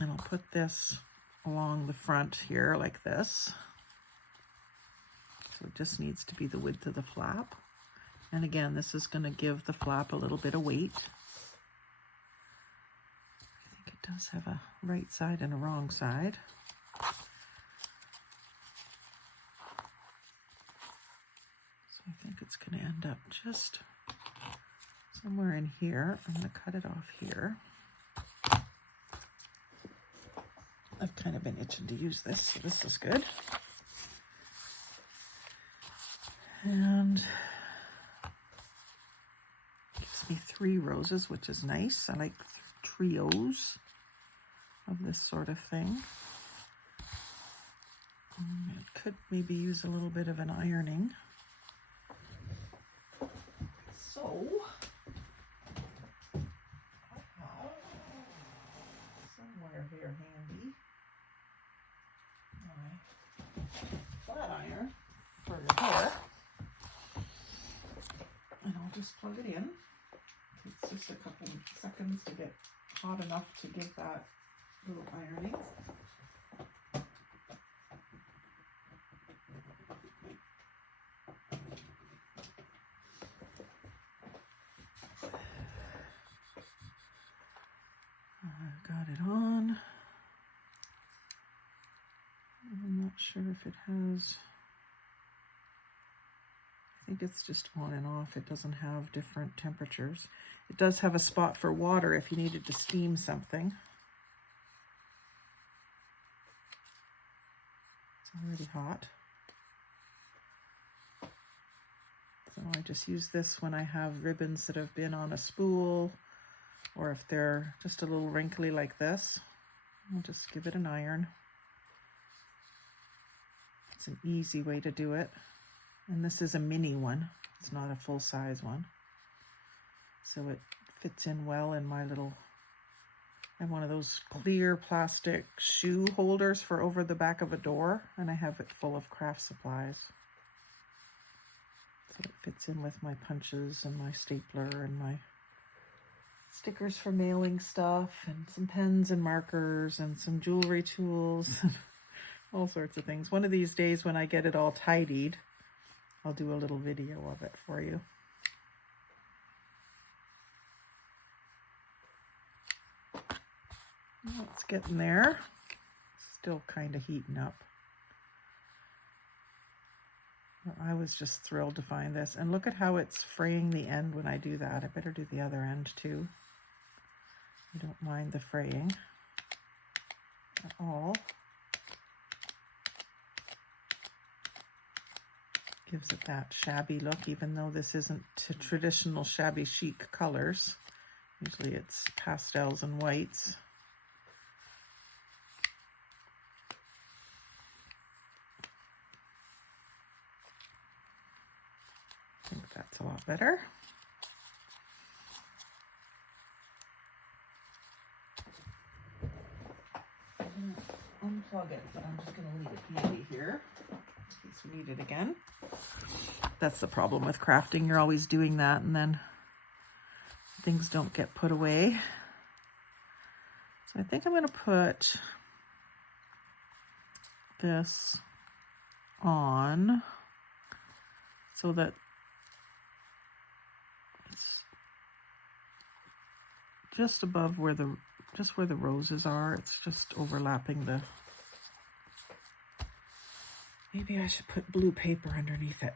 And I'll put this along the front here like this. So it just needs to be the width of the flap. And again, this is going to give the flap a little bit of weight. I think it does have a right side and a wrong side. So I think it's going to end up just somewhere in here. I'm going to cut it off here. I've kind of been itching to use this, so this is good. And gives me 3 roses, which is nice. I like trios of this sort of thing. It could maybe use a little bit of an ironing. So I have somewhere here handy my flat iron for the hair. And I'll just plug it in. It's just a couple seconds to get hot enough to give that little ironing. I've got it on. I'm not sure if it has... I think it's just on and off. It doesn't have different temperatures. It does have a spot for water if you needed to steam something. It's already hot. So I just use this when I have ribbons that have been on a spool, or if they're just a little wrinkly like this. I'll just give it an iron. It's an easy way to do it. And this is a mini one. It's not a full-size one. So it fits in well in my little... I have one of those clear plastic shoe holders for over the back of a door, and I have it full of craft supplies. So it fits in with my punches and my stapler and my stickers for mailing stuff, and some pens and markers and some jewelry tools, all sorts of things. One of these days when I get it all tidied, I'll do a little video of it for you. Well, it's getting there. Still kind of heating up. Well, I was just thrilled to find this. And look at how it's fraying the end when I do that. I better do the other end too. I don't mind the fraying at all. Gives it that shabby look, even though this isn't traditional shabby chic colors. Usually it's pastels and whites. I think that's a lot better. I'm going to unplug it, but I'm just going to leave it handy here in case we need it again. That's the problem with crafting. You're always doing that, and then things don't get put away. So I think I'm going to put this on so that it's just above where the roses are. It's just overlapping the... Maybe I should put blue paper underneath it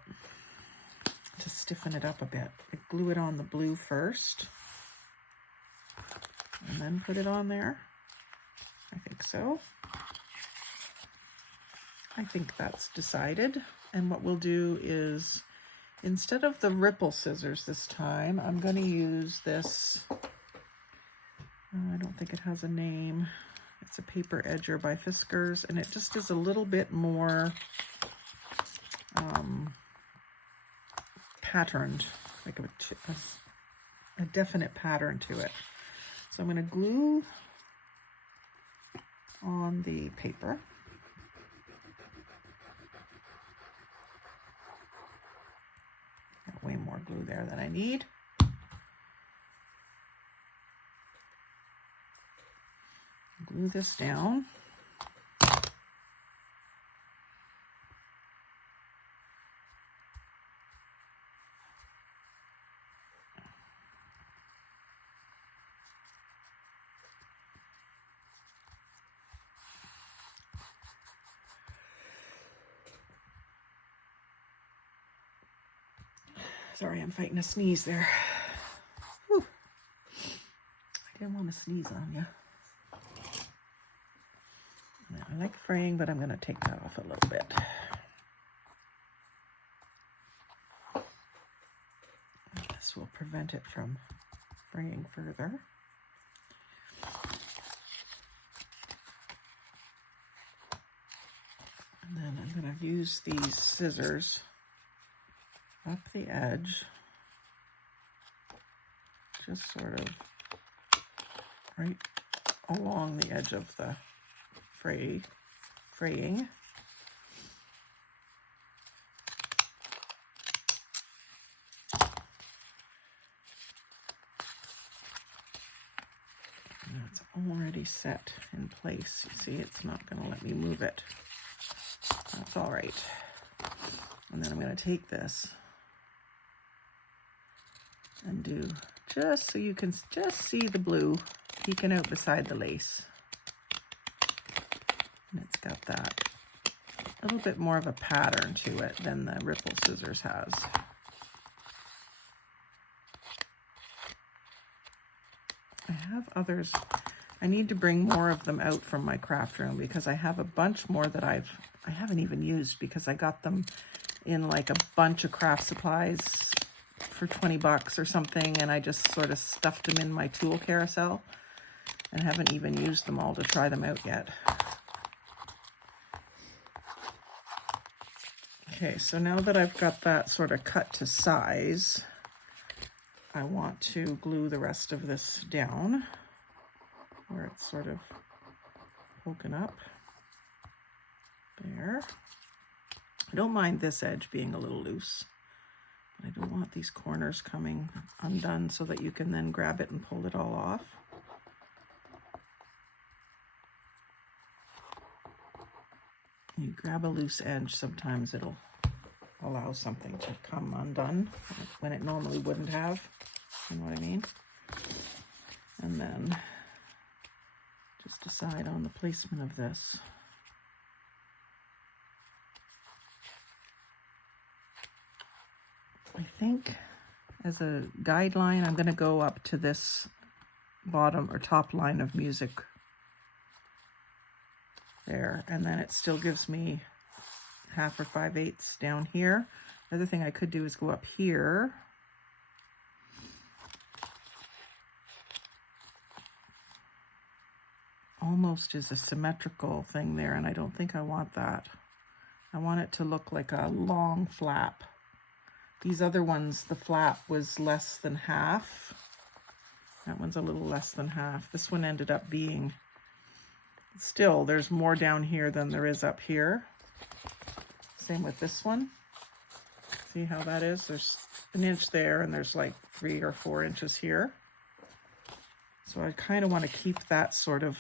to stiffen it up a bit. I glue it on the blue first and then put it on there. I think so. I think that's decided. And what we'll do is, instead of the ripple scissors this time, I'm going to use this. I don't think it has a name. It's a paper edger by Fiskars, and it just is a little bit more patterned, like a definite pattern to it. So I'm going to glue on the paper. Got way more glue there than I need. Glue this down. Sorry, I'm fighting a sneeze there. Whew. I didn't want to sneeze on you. I like fraying, but I'm going to take that off a little bit. This will prevent it from fraying further. And then I'm going to use these scissors up the edge, just sort of right along the edge of the fraying. And it's already set in place. You see, it's not going to let me move it. That's all right. And then I'm going to take this and do, just so you can just see the blue peeking out beside the lace. And it's got that a little bit more of a pattern to it than the ripple scissors has. I have others. I need to bring more of them out from my craft room because I have a bunch more that I haven't even used because I got them in like a bunch of craft supplies for 20 bucks or something, and I just sort of stuffed them in my tool carousel and haven't even used them all to try them out yet. Okay, so now that I've got that sort of cut to size, I want to glue the rest of this down where it's sort of poking up. There. I don't mind this edge being a little loose, but I don't want these corners coming undone so that you can then grab it and pull it all off. You grab a loose edge, sometimes it'll allow something to come undone when it normally wouldn't have. You know what I mean? And then just decide on the placement of this. I think as a guideline, I'm going to go up to this bottom or top line of music there, and then it still gives me 1/2 or 5/8 down here. The other thing I could do is go up here almost is a symmetrical thing there, and I don't think I want that. I want it to look like a long flap. These other ones, the flap was less than half. That one's a little less than half. This one ended up being, still, there's more down here than there is up here. Same with this one. See how that is? There's an inch there, and there's like 3 or 4 inches here. So I kind of want to keep that sort of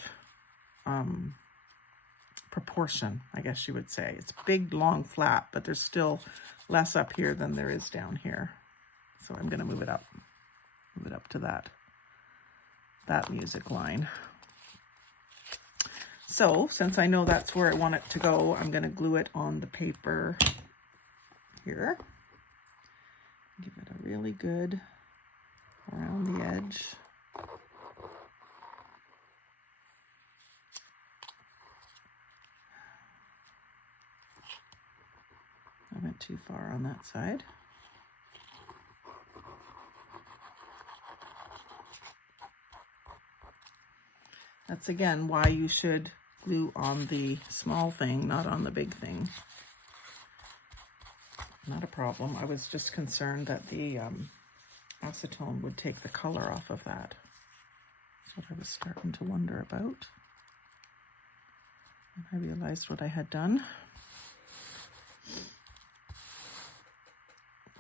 proportion, I guess you would say. It's a big, long flap, but there's still less up here than there is down here. So I'm going to move it up to that that music line. So since I know that's where I want it to go, I'm going to glue it on the paper here. Give it a really good around the edge. I went too far on that side. That's again why you should glue on the small thing, not on the big thing. Not a problem. I was just concerned that the acetone would take the color off of that. That's what I was starting to wonder about. And I realized what I had done.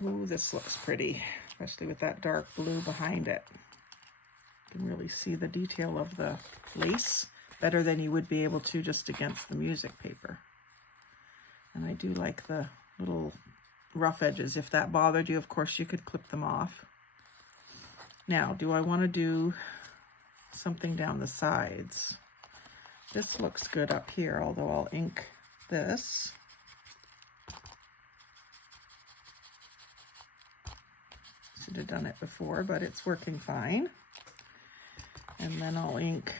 Ooh, this looks pretty, especially with that dark blue behind it. You can really see the detail of the lace better than you would be able to just against the music paper. And I do like the little rough edges. If that bothered you, of course, you could clip them off. Now, do I want to do something down the sides? This looks good up here, although I'll ink this. Should have done it before, but it's working fine. And then I'll ink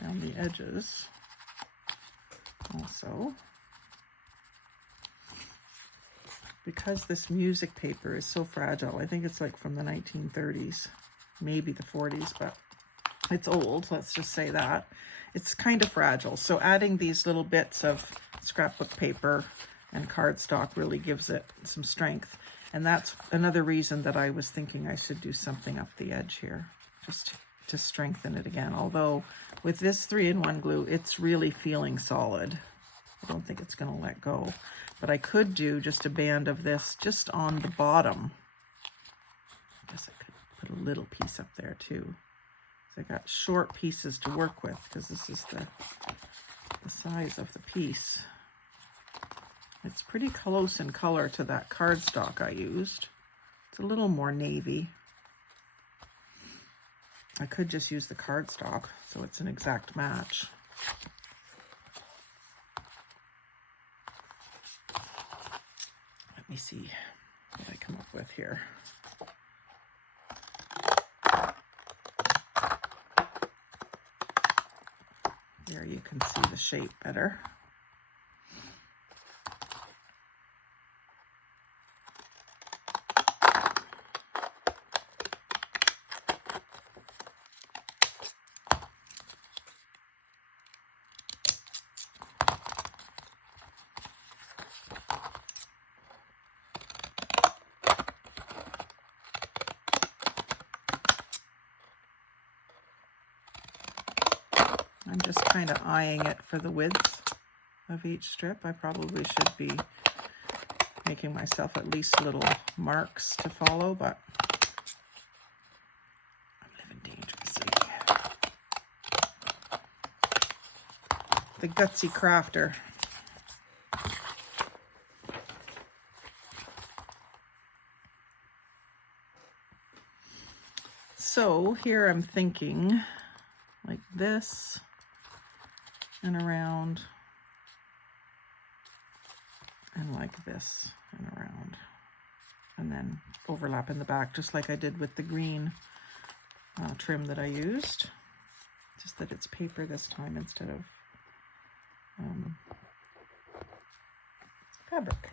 down the edges also. Because this music paper is so fragile, I think it's like from the 1930s, maybe the 40s, but it's old, let's just say that. It's kind of fragile, so adding these little bits of scrapbook paper and cardstock really gives it some strength. And that's another reason that I was thinking I should do something up the edge here, just to strengthen it again. Although with this 3-in-1 glue, it's really feeling solid. I don't think it's going to let go. But I could do just a band of this just on the bottom. I guess I could put a little piece up there too. So I got short pieces to work with because this is the size of the piece. It's pretty close in color to that cardstock I used. It's a little more navy. I could just use the cardstock so it's an exact match. Let me see what I come up with here. There you can see the shape better. I'm just kind of eyeing it for the width of each strip. I probably should be making myself at least little marks to follow, but I'm living dangerously. The gutsy crafter. So here I'm thinking like this and around and like this and around, and then overlap in the back just like I did with the green trim that I used, just that it's paper this time instead of fabric.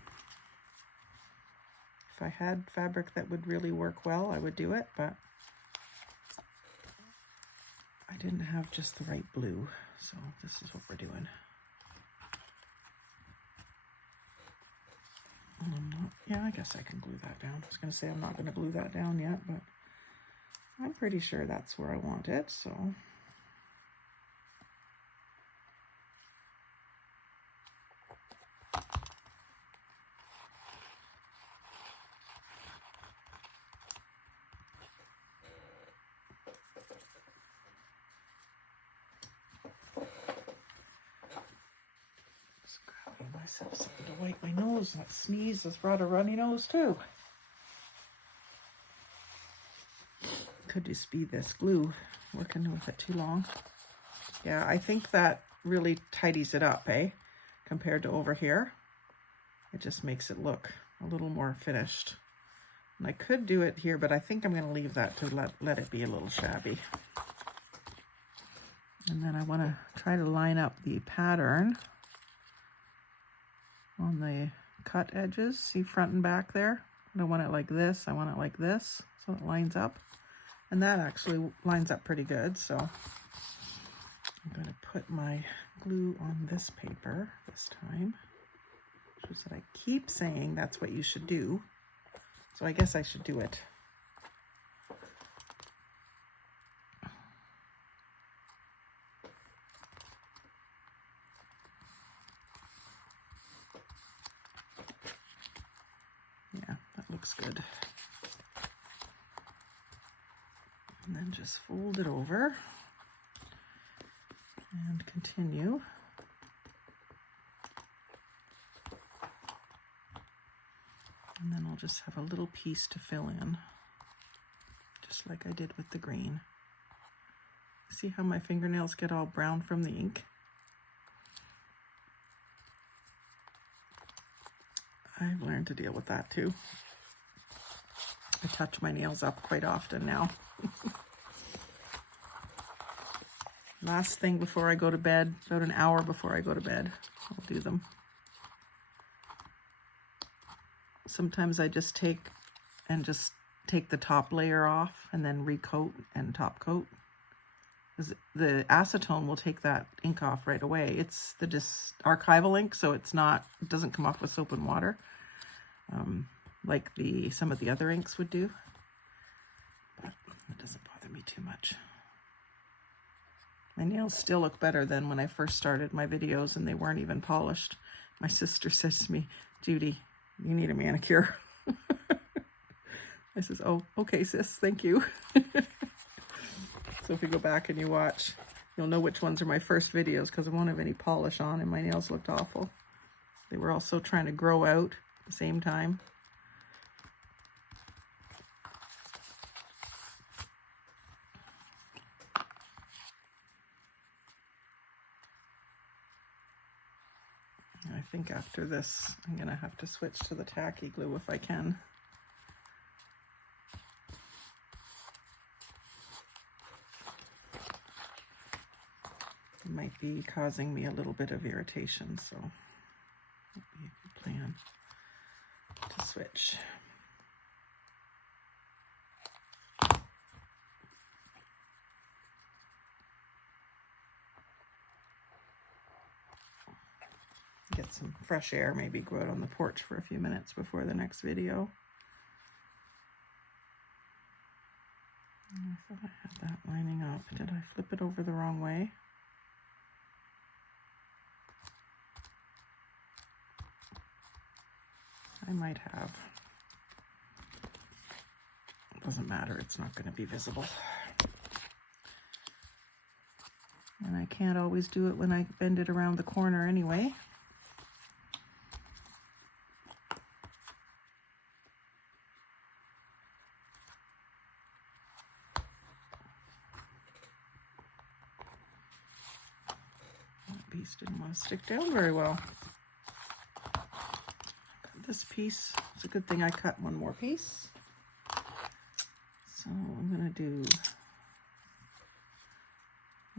If I had fabric that would really work well, I would do it, but I didn't have just the right blue, so this is what we're doing. Yeah, I guess I can glue that down. I was going to say I'm not going to glue that down yet, but I'm pretty sure that's where I want it, so. Myself something to wipe my nose. That sneeze has brought a runny nose too. could just be this glue working with it too long. Yeah, I think that really tidies it up, eh? Compared to over here. It just makes it look a little more finished. And I could do it here, but I think I'm going to leave that to let it be a little shabby. And then I want to try to line up the pattern on the cut edges. See front and back there? I don't want it like this. I want it like this, so it lines up. And that actually lines up pretty good, so I'm going to put my glue on this paper this time. Just that I keep saying that's what you should do, so I guess I should do it. Yeah, that looks good. And then just fold it over and continue. And then I'll just have a little piece to fill in, just like I did with the green. See how my fingernails get all brown from the ink? I've learned to deal with that too. I touch my nails up quite often now. Last thing before I go to bed, about an hour before I go to bed, I'll do them. Sometimes I just take the top layer off and then recoat and top coat. The acetone will take that ink off right away. It's the archival ink, so it doesn't come off with soap and water, like some of the other inks would do. But it doesn't bother me too much. My nails still look better than when I first started my videos and they weren't even polished. My sister says to me, "Judy, you need a manicure." I says, "Oh, okay, sis, thank you." So if you go back and you watch, you'll know which ones are my first videos because I won't have any polish on and my nails looked awful. They were also trying to grow out at the same time. I think after this, I'm going to have to switch to the tacky glue if I can. It might be causing me a little bit of irritation, so it would be a good plan to switch. Get some fresh air, maybe go out on the porch for a few minutes before the next video. I thought I had that lining up. Did I flip it over the wrong way? I might have. It doesn't matter, it's not going to be visible. And I can't always do it when I bend it around the corner anyway. Piece didn't want to stick down very well. This piece, it's a good thing I cut one more piece. So I'm going to do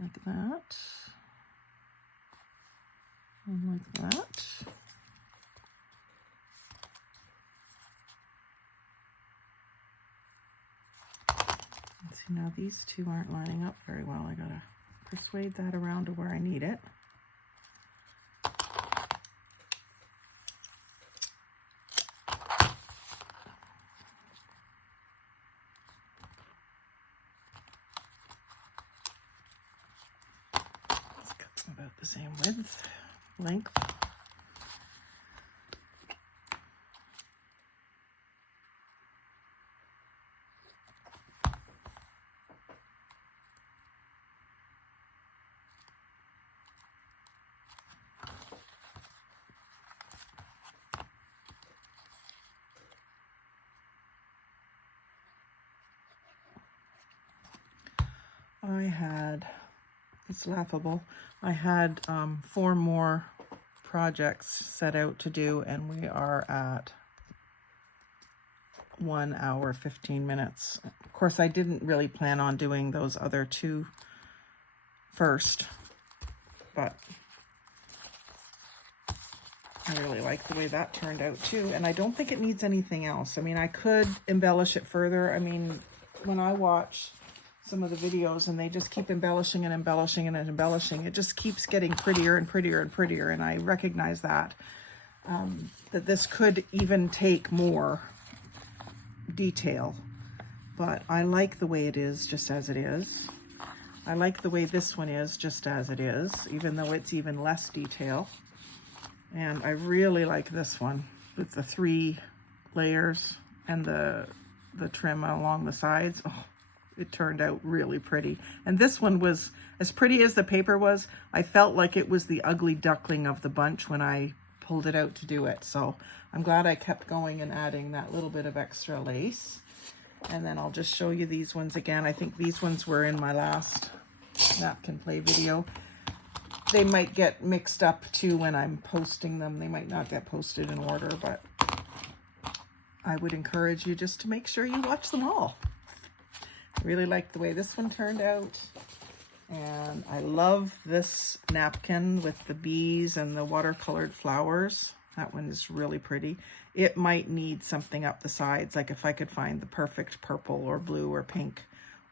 like that and like that. And see, now these two aren't lining up very well. I gotta persuade that around to where I need it. About the same length. it's laughable, I had 4 more projects set out to do, and we are at 1 hour 15 minutes. Of course, I didn't really plan on doing those other 2 first, but I really like the way that turned out too, and I don't think it needs anything else. I mean, I could embellish it further. I mean, when I watch some of the videos and they just keep embellishing and embellishing and embellishing, it just keeps getting prettier and prettier and prettier, and I recognize that that this could even take more detail, but I like the way it is just as it is. I like the way this one is just as it is, even though it's even less detail. And I really like this one with the 3 layers and the trim along the sides. Oh, it turned out really pretty. And this one was as pretty as the paper was. I felt like it was the ugly duckling of the bunch when I pulled it out to do it. So I'm glad I kept going and adding that little bit of extra lace. And then I'll just show you these ones again. I think these ones were in my last napkin play video. They might get mixed up too when I'm posting them. They might not get posted in order, but I would encourage you just to make sure you watch them all. I really like the way this one turned out. And I love this napkin with the bees and the watercolored flowers. That one is really pretty. It might need something up the sides, like if I could find the perfect purple or blue or pink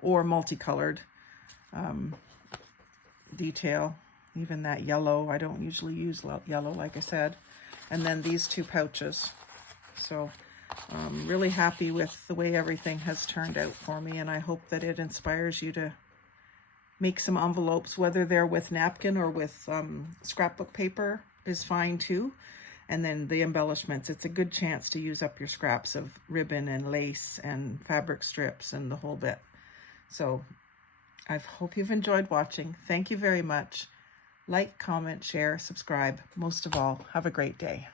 or multicolored detail. Even that yellow, I don't usually use yellow, like I said. And then these 2 pouches. So I'm really happy with the way everything has turned out for me, and I hope that it inspires you to make some envelopes, whether they're with napkin or with scrapbook paper is fine too. And then the embellishments, it's a good chance to use up your scraps of ribbon and lace and fabric strips and the whole bit. So I hope you've enjoyed watching. Thank you very much. Like, comment, share, subscribe. Most of all, have a great day.